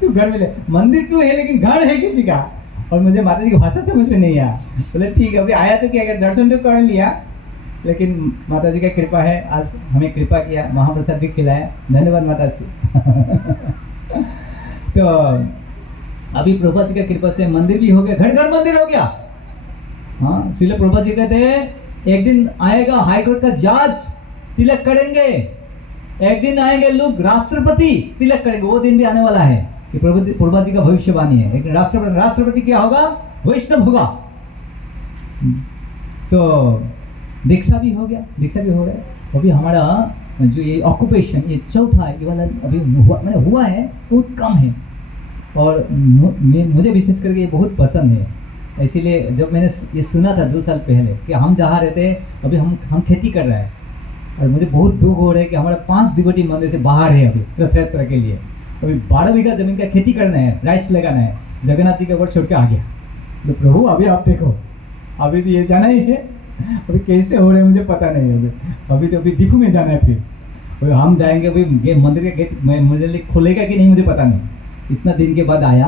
तू घर में ले, मंदिर तो है लेकिन घर है किसी का, और मुझे माता जी की भाषा समझ में नहीं आया। बोले ठीक है, अभी आया तो क्या, दर्शन तो कर लिया, लेकिन माता जी का कृपा है, आज हमें कृपा किया, महाप्रसाद भी खिलाया, धन्यवाद माता जी। तो अभी प्रभुपाद जी का कृपा से मंदिर भी हो गया, घर घर मंदिर हो गया। हाँ, इसलिए प्रभुपाद जी कहते हैं एक दिन आएगा हाईकोर्ट का जज तिलक करेंगे, एक दिन आएंगे लोग राष्ट्रपति तिलक करेंगे, वो दिन भी आने वाला है। ये प्रभुपाद जी का भविष्यवाणी है। एक राष्ट्रपति क्या होगा, वैष्णव होगा। तो दीक्षा भी हो गया, दीक्षा भी हो रहा है। अभी हमारा जो ये ऑक्यूपेशन, ये चौथा ये वाला अभी हुआ है, बहुत कम है, और मुझे विशेष करके ये बहुत पसंद है। इसीलिए जब मैंने ये सुना था 2 साल पहले कि हम जहाँ रहते हैं अभी हम खेती कर रहे हैं, और मुझे बहुत दुख हो रहा है कि हमारा 5 डिवोटी मंदिर से बाहर है अभी रथ यात्रा के लिए। अभी 12 बीघा जमीन का खेती करना है, राइस लगाना है, जगन्नाथ जी के ऊपर छोड़ के आ गया। तो प्रभु अभी आप देखो, अभी तो ये जाना ही है, अभी कैसे हो रहे हैं मुझे पता नहीं है। अभी तो अभी दीपू में जाना है, फिर हम जाएंगे, अभी मंदिर का गेट मुझे खोलेगा कि नहीं मुझे पता नहीं। इतना दिन के बाद आया,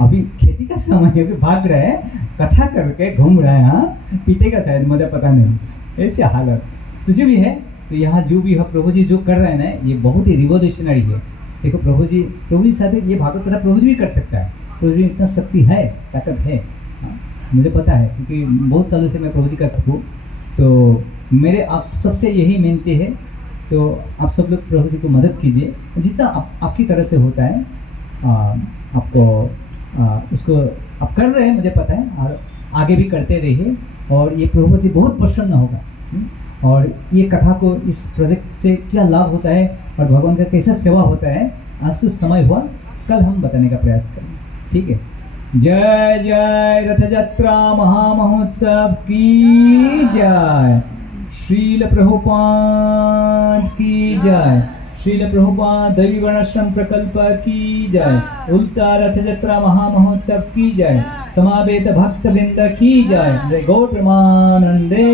अभी खेती का समय है, अभी भाग रहे हैं, कथा करके घूम रहे हैं, हाँ पीते का शायद मुझे पता नहीं, ऐसी हालत कुछ भी है। तो यहाँ जो भी है प्रभु जी जो कर रहे हैं ना, ये बहुत ही रिवोल्यूशनरी है। देखो प्रभु जी साथ ये भागवत कथा प्रभु जी भी कर सकता है, प्रभु जी इतना शक्ति है, ताकत है, मुझे पता है, क्योंकि बहुत सालों से मैं प्रभु जी का सकूँ। तो मेरे आप सबसे यही विनती है, तो आप सब लोग प्रभु जी को मदद कीजिए, जितना आपकी तरफ से होता है, आपको उसको आप कर रहे हैं मुझे पता है, और आगे भी करते रहिए, और ये प्रभु जी बहुत प्रसन्न होगा। और ये कथा को, इस प्रोजेक्ट से क्या लाभ होता है और भगवान का कैसा सेवा होता है, आज से समय हुआ, कल हम बताने का प्रयास करेंगे, ठीक है। जय जय रथ यात्रा महामहोत्सव की जय, श्रील प्रभुपाद की जय, श्रील प्रभुपाद दैवी वर्णाश्रम प्रकल्प की जय। उल्टा रथ यात्रा महामहोत्सव की जय। समावेत भक्त वृंद की जय। जय गौ प्रेमानंदे।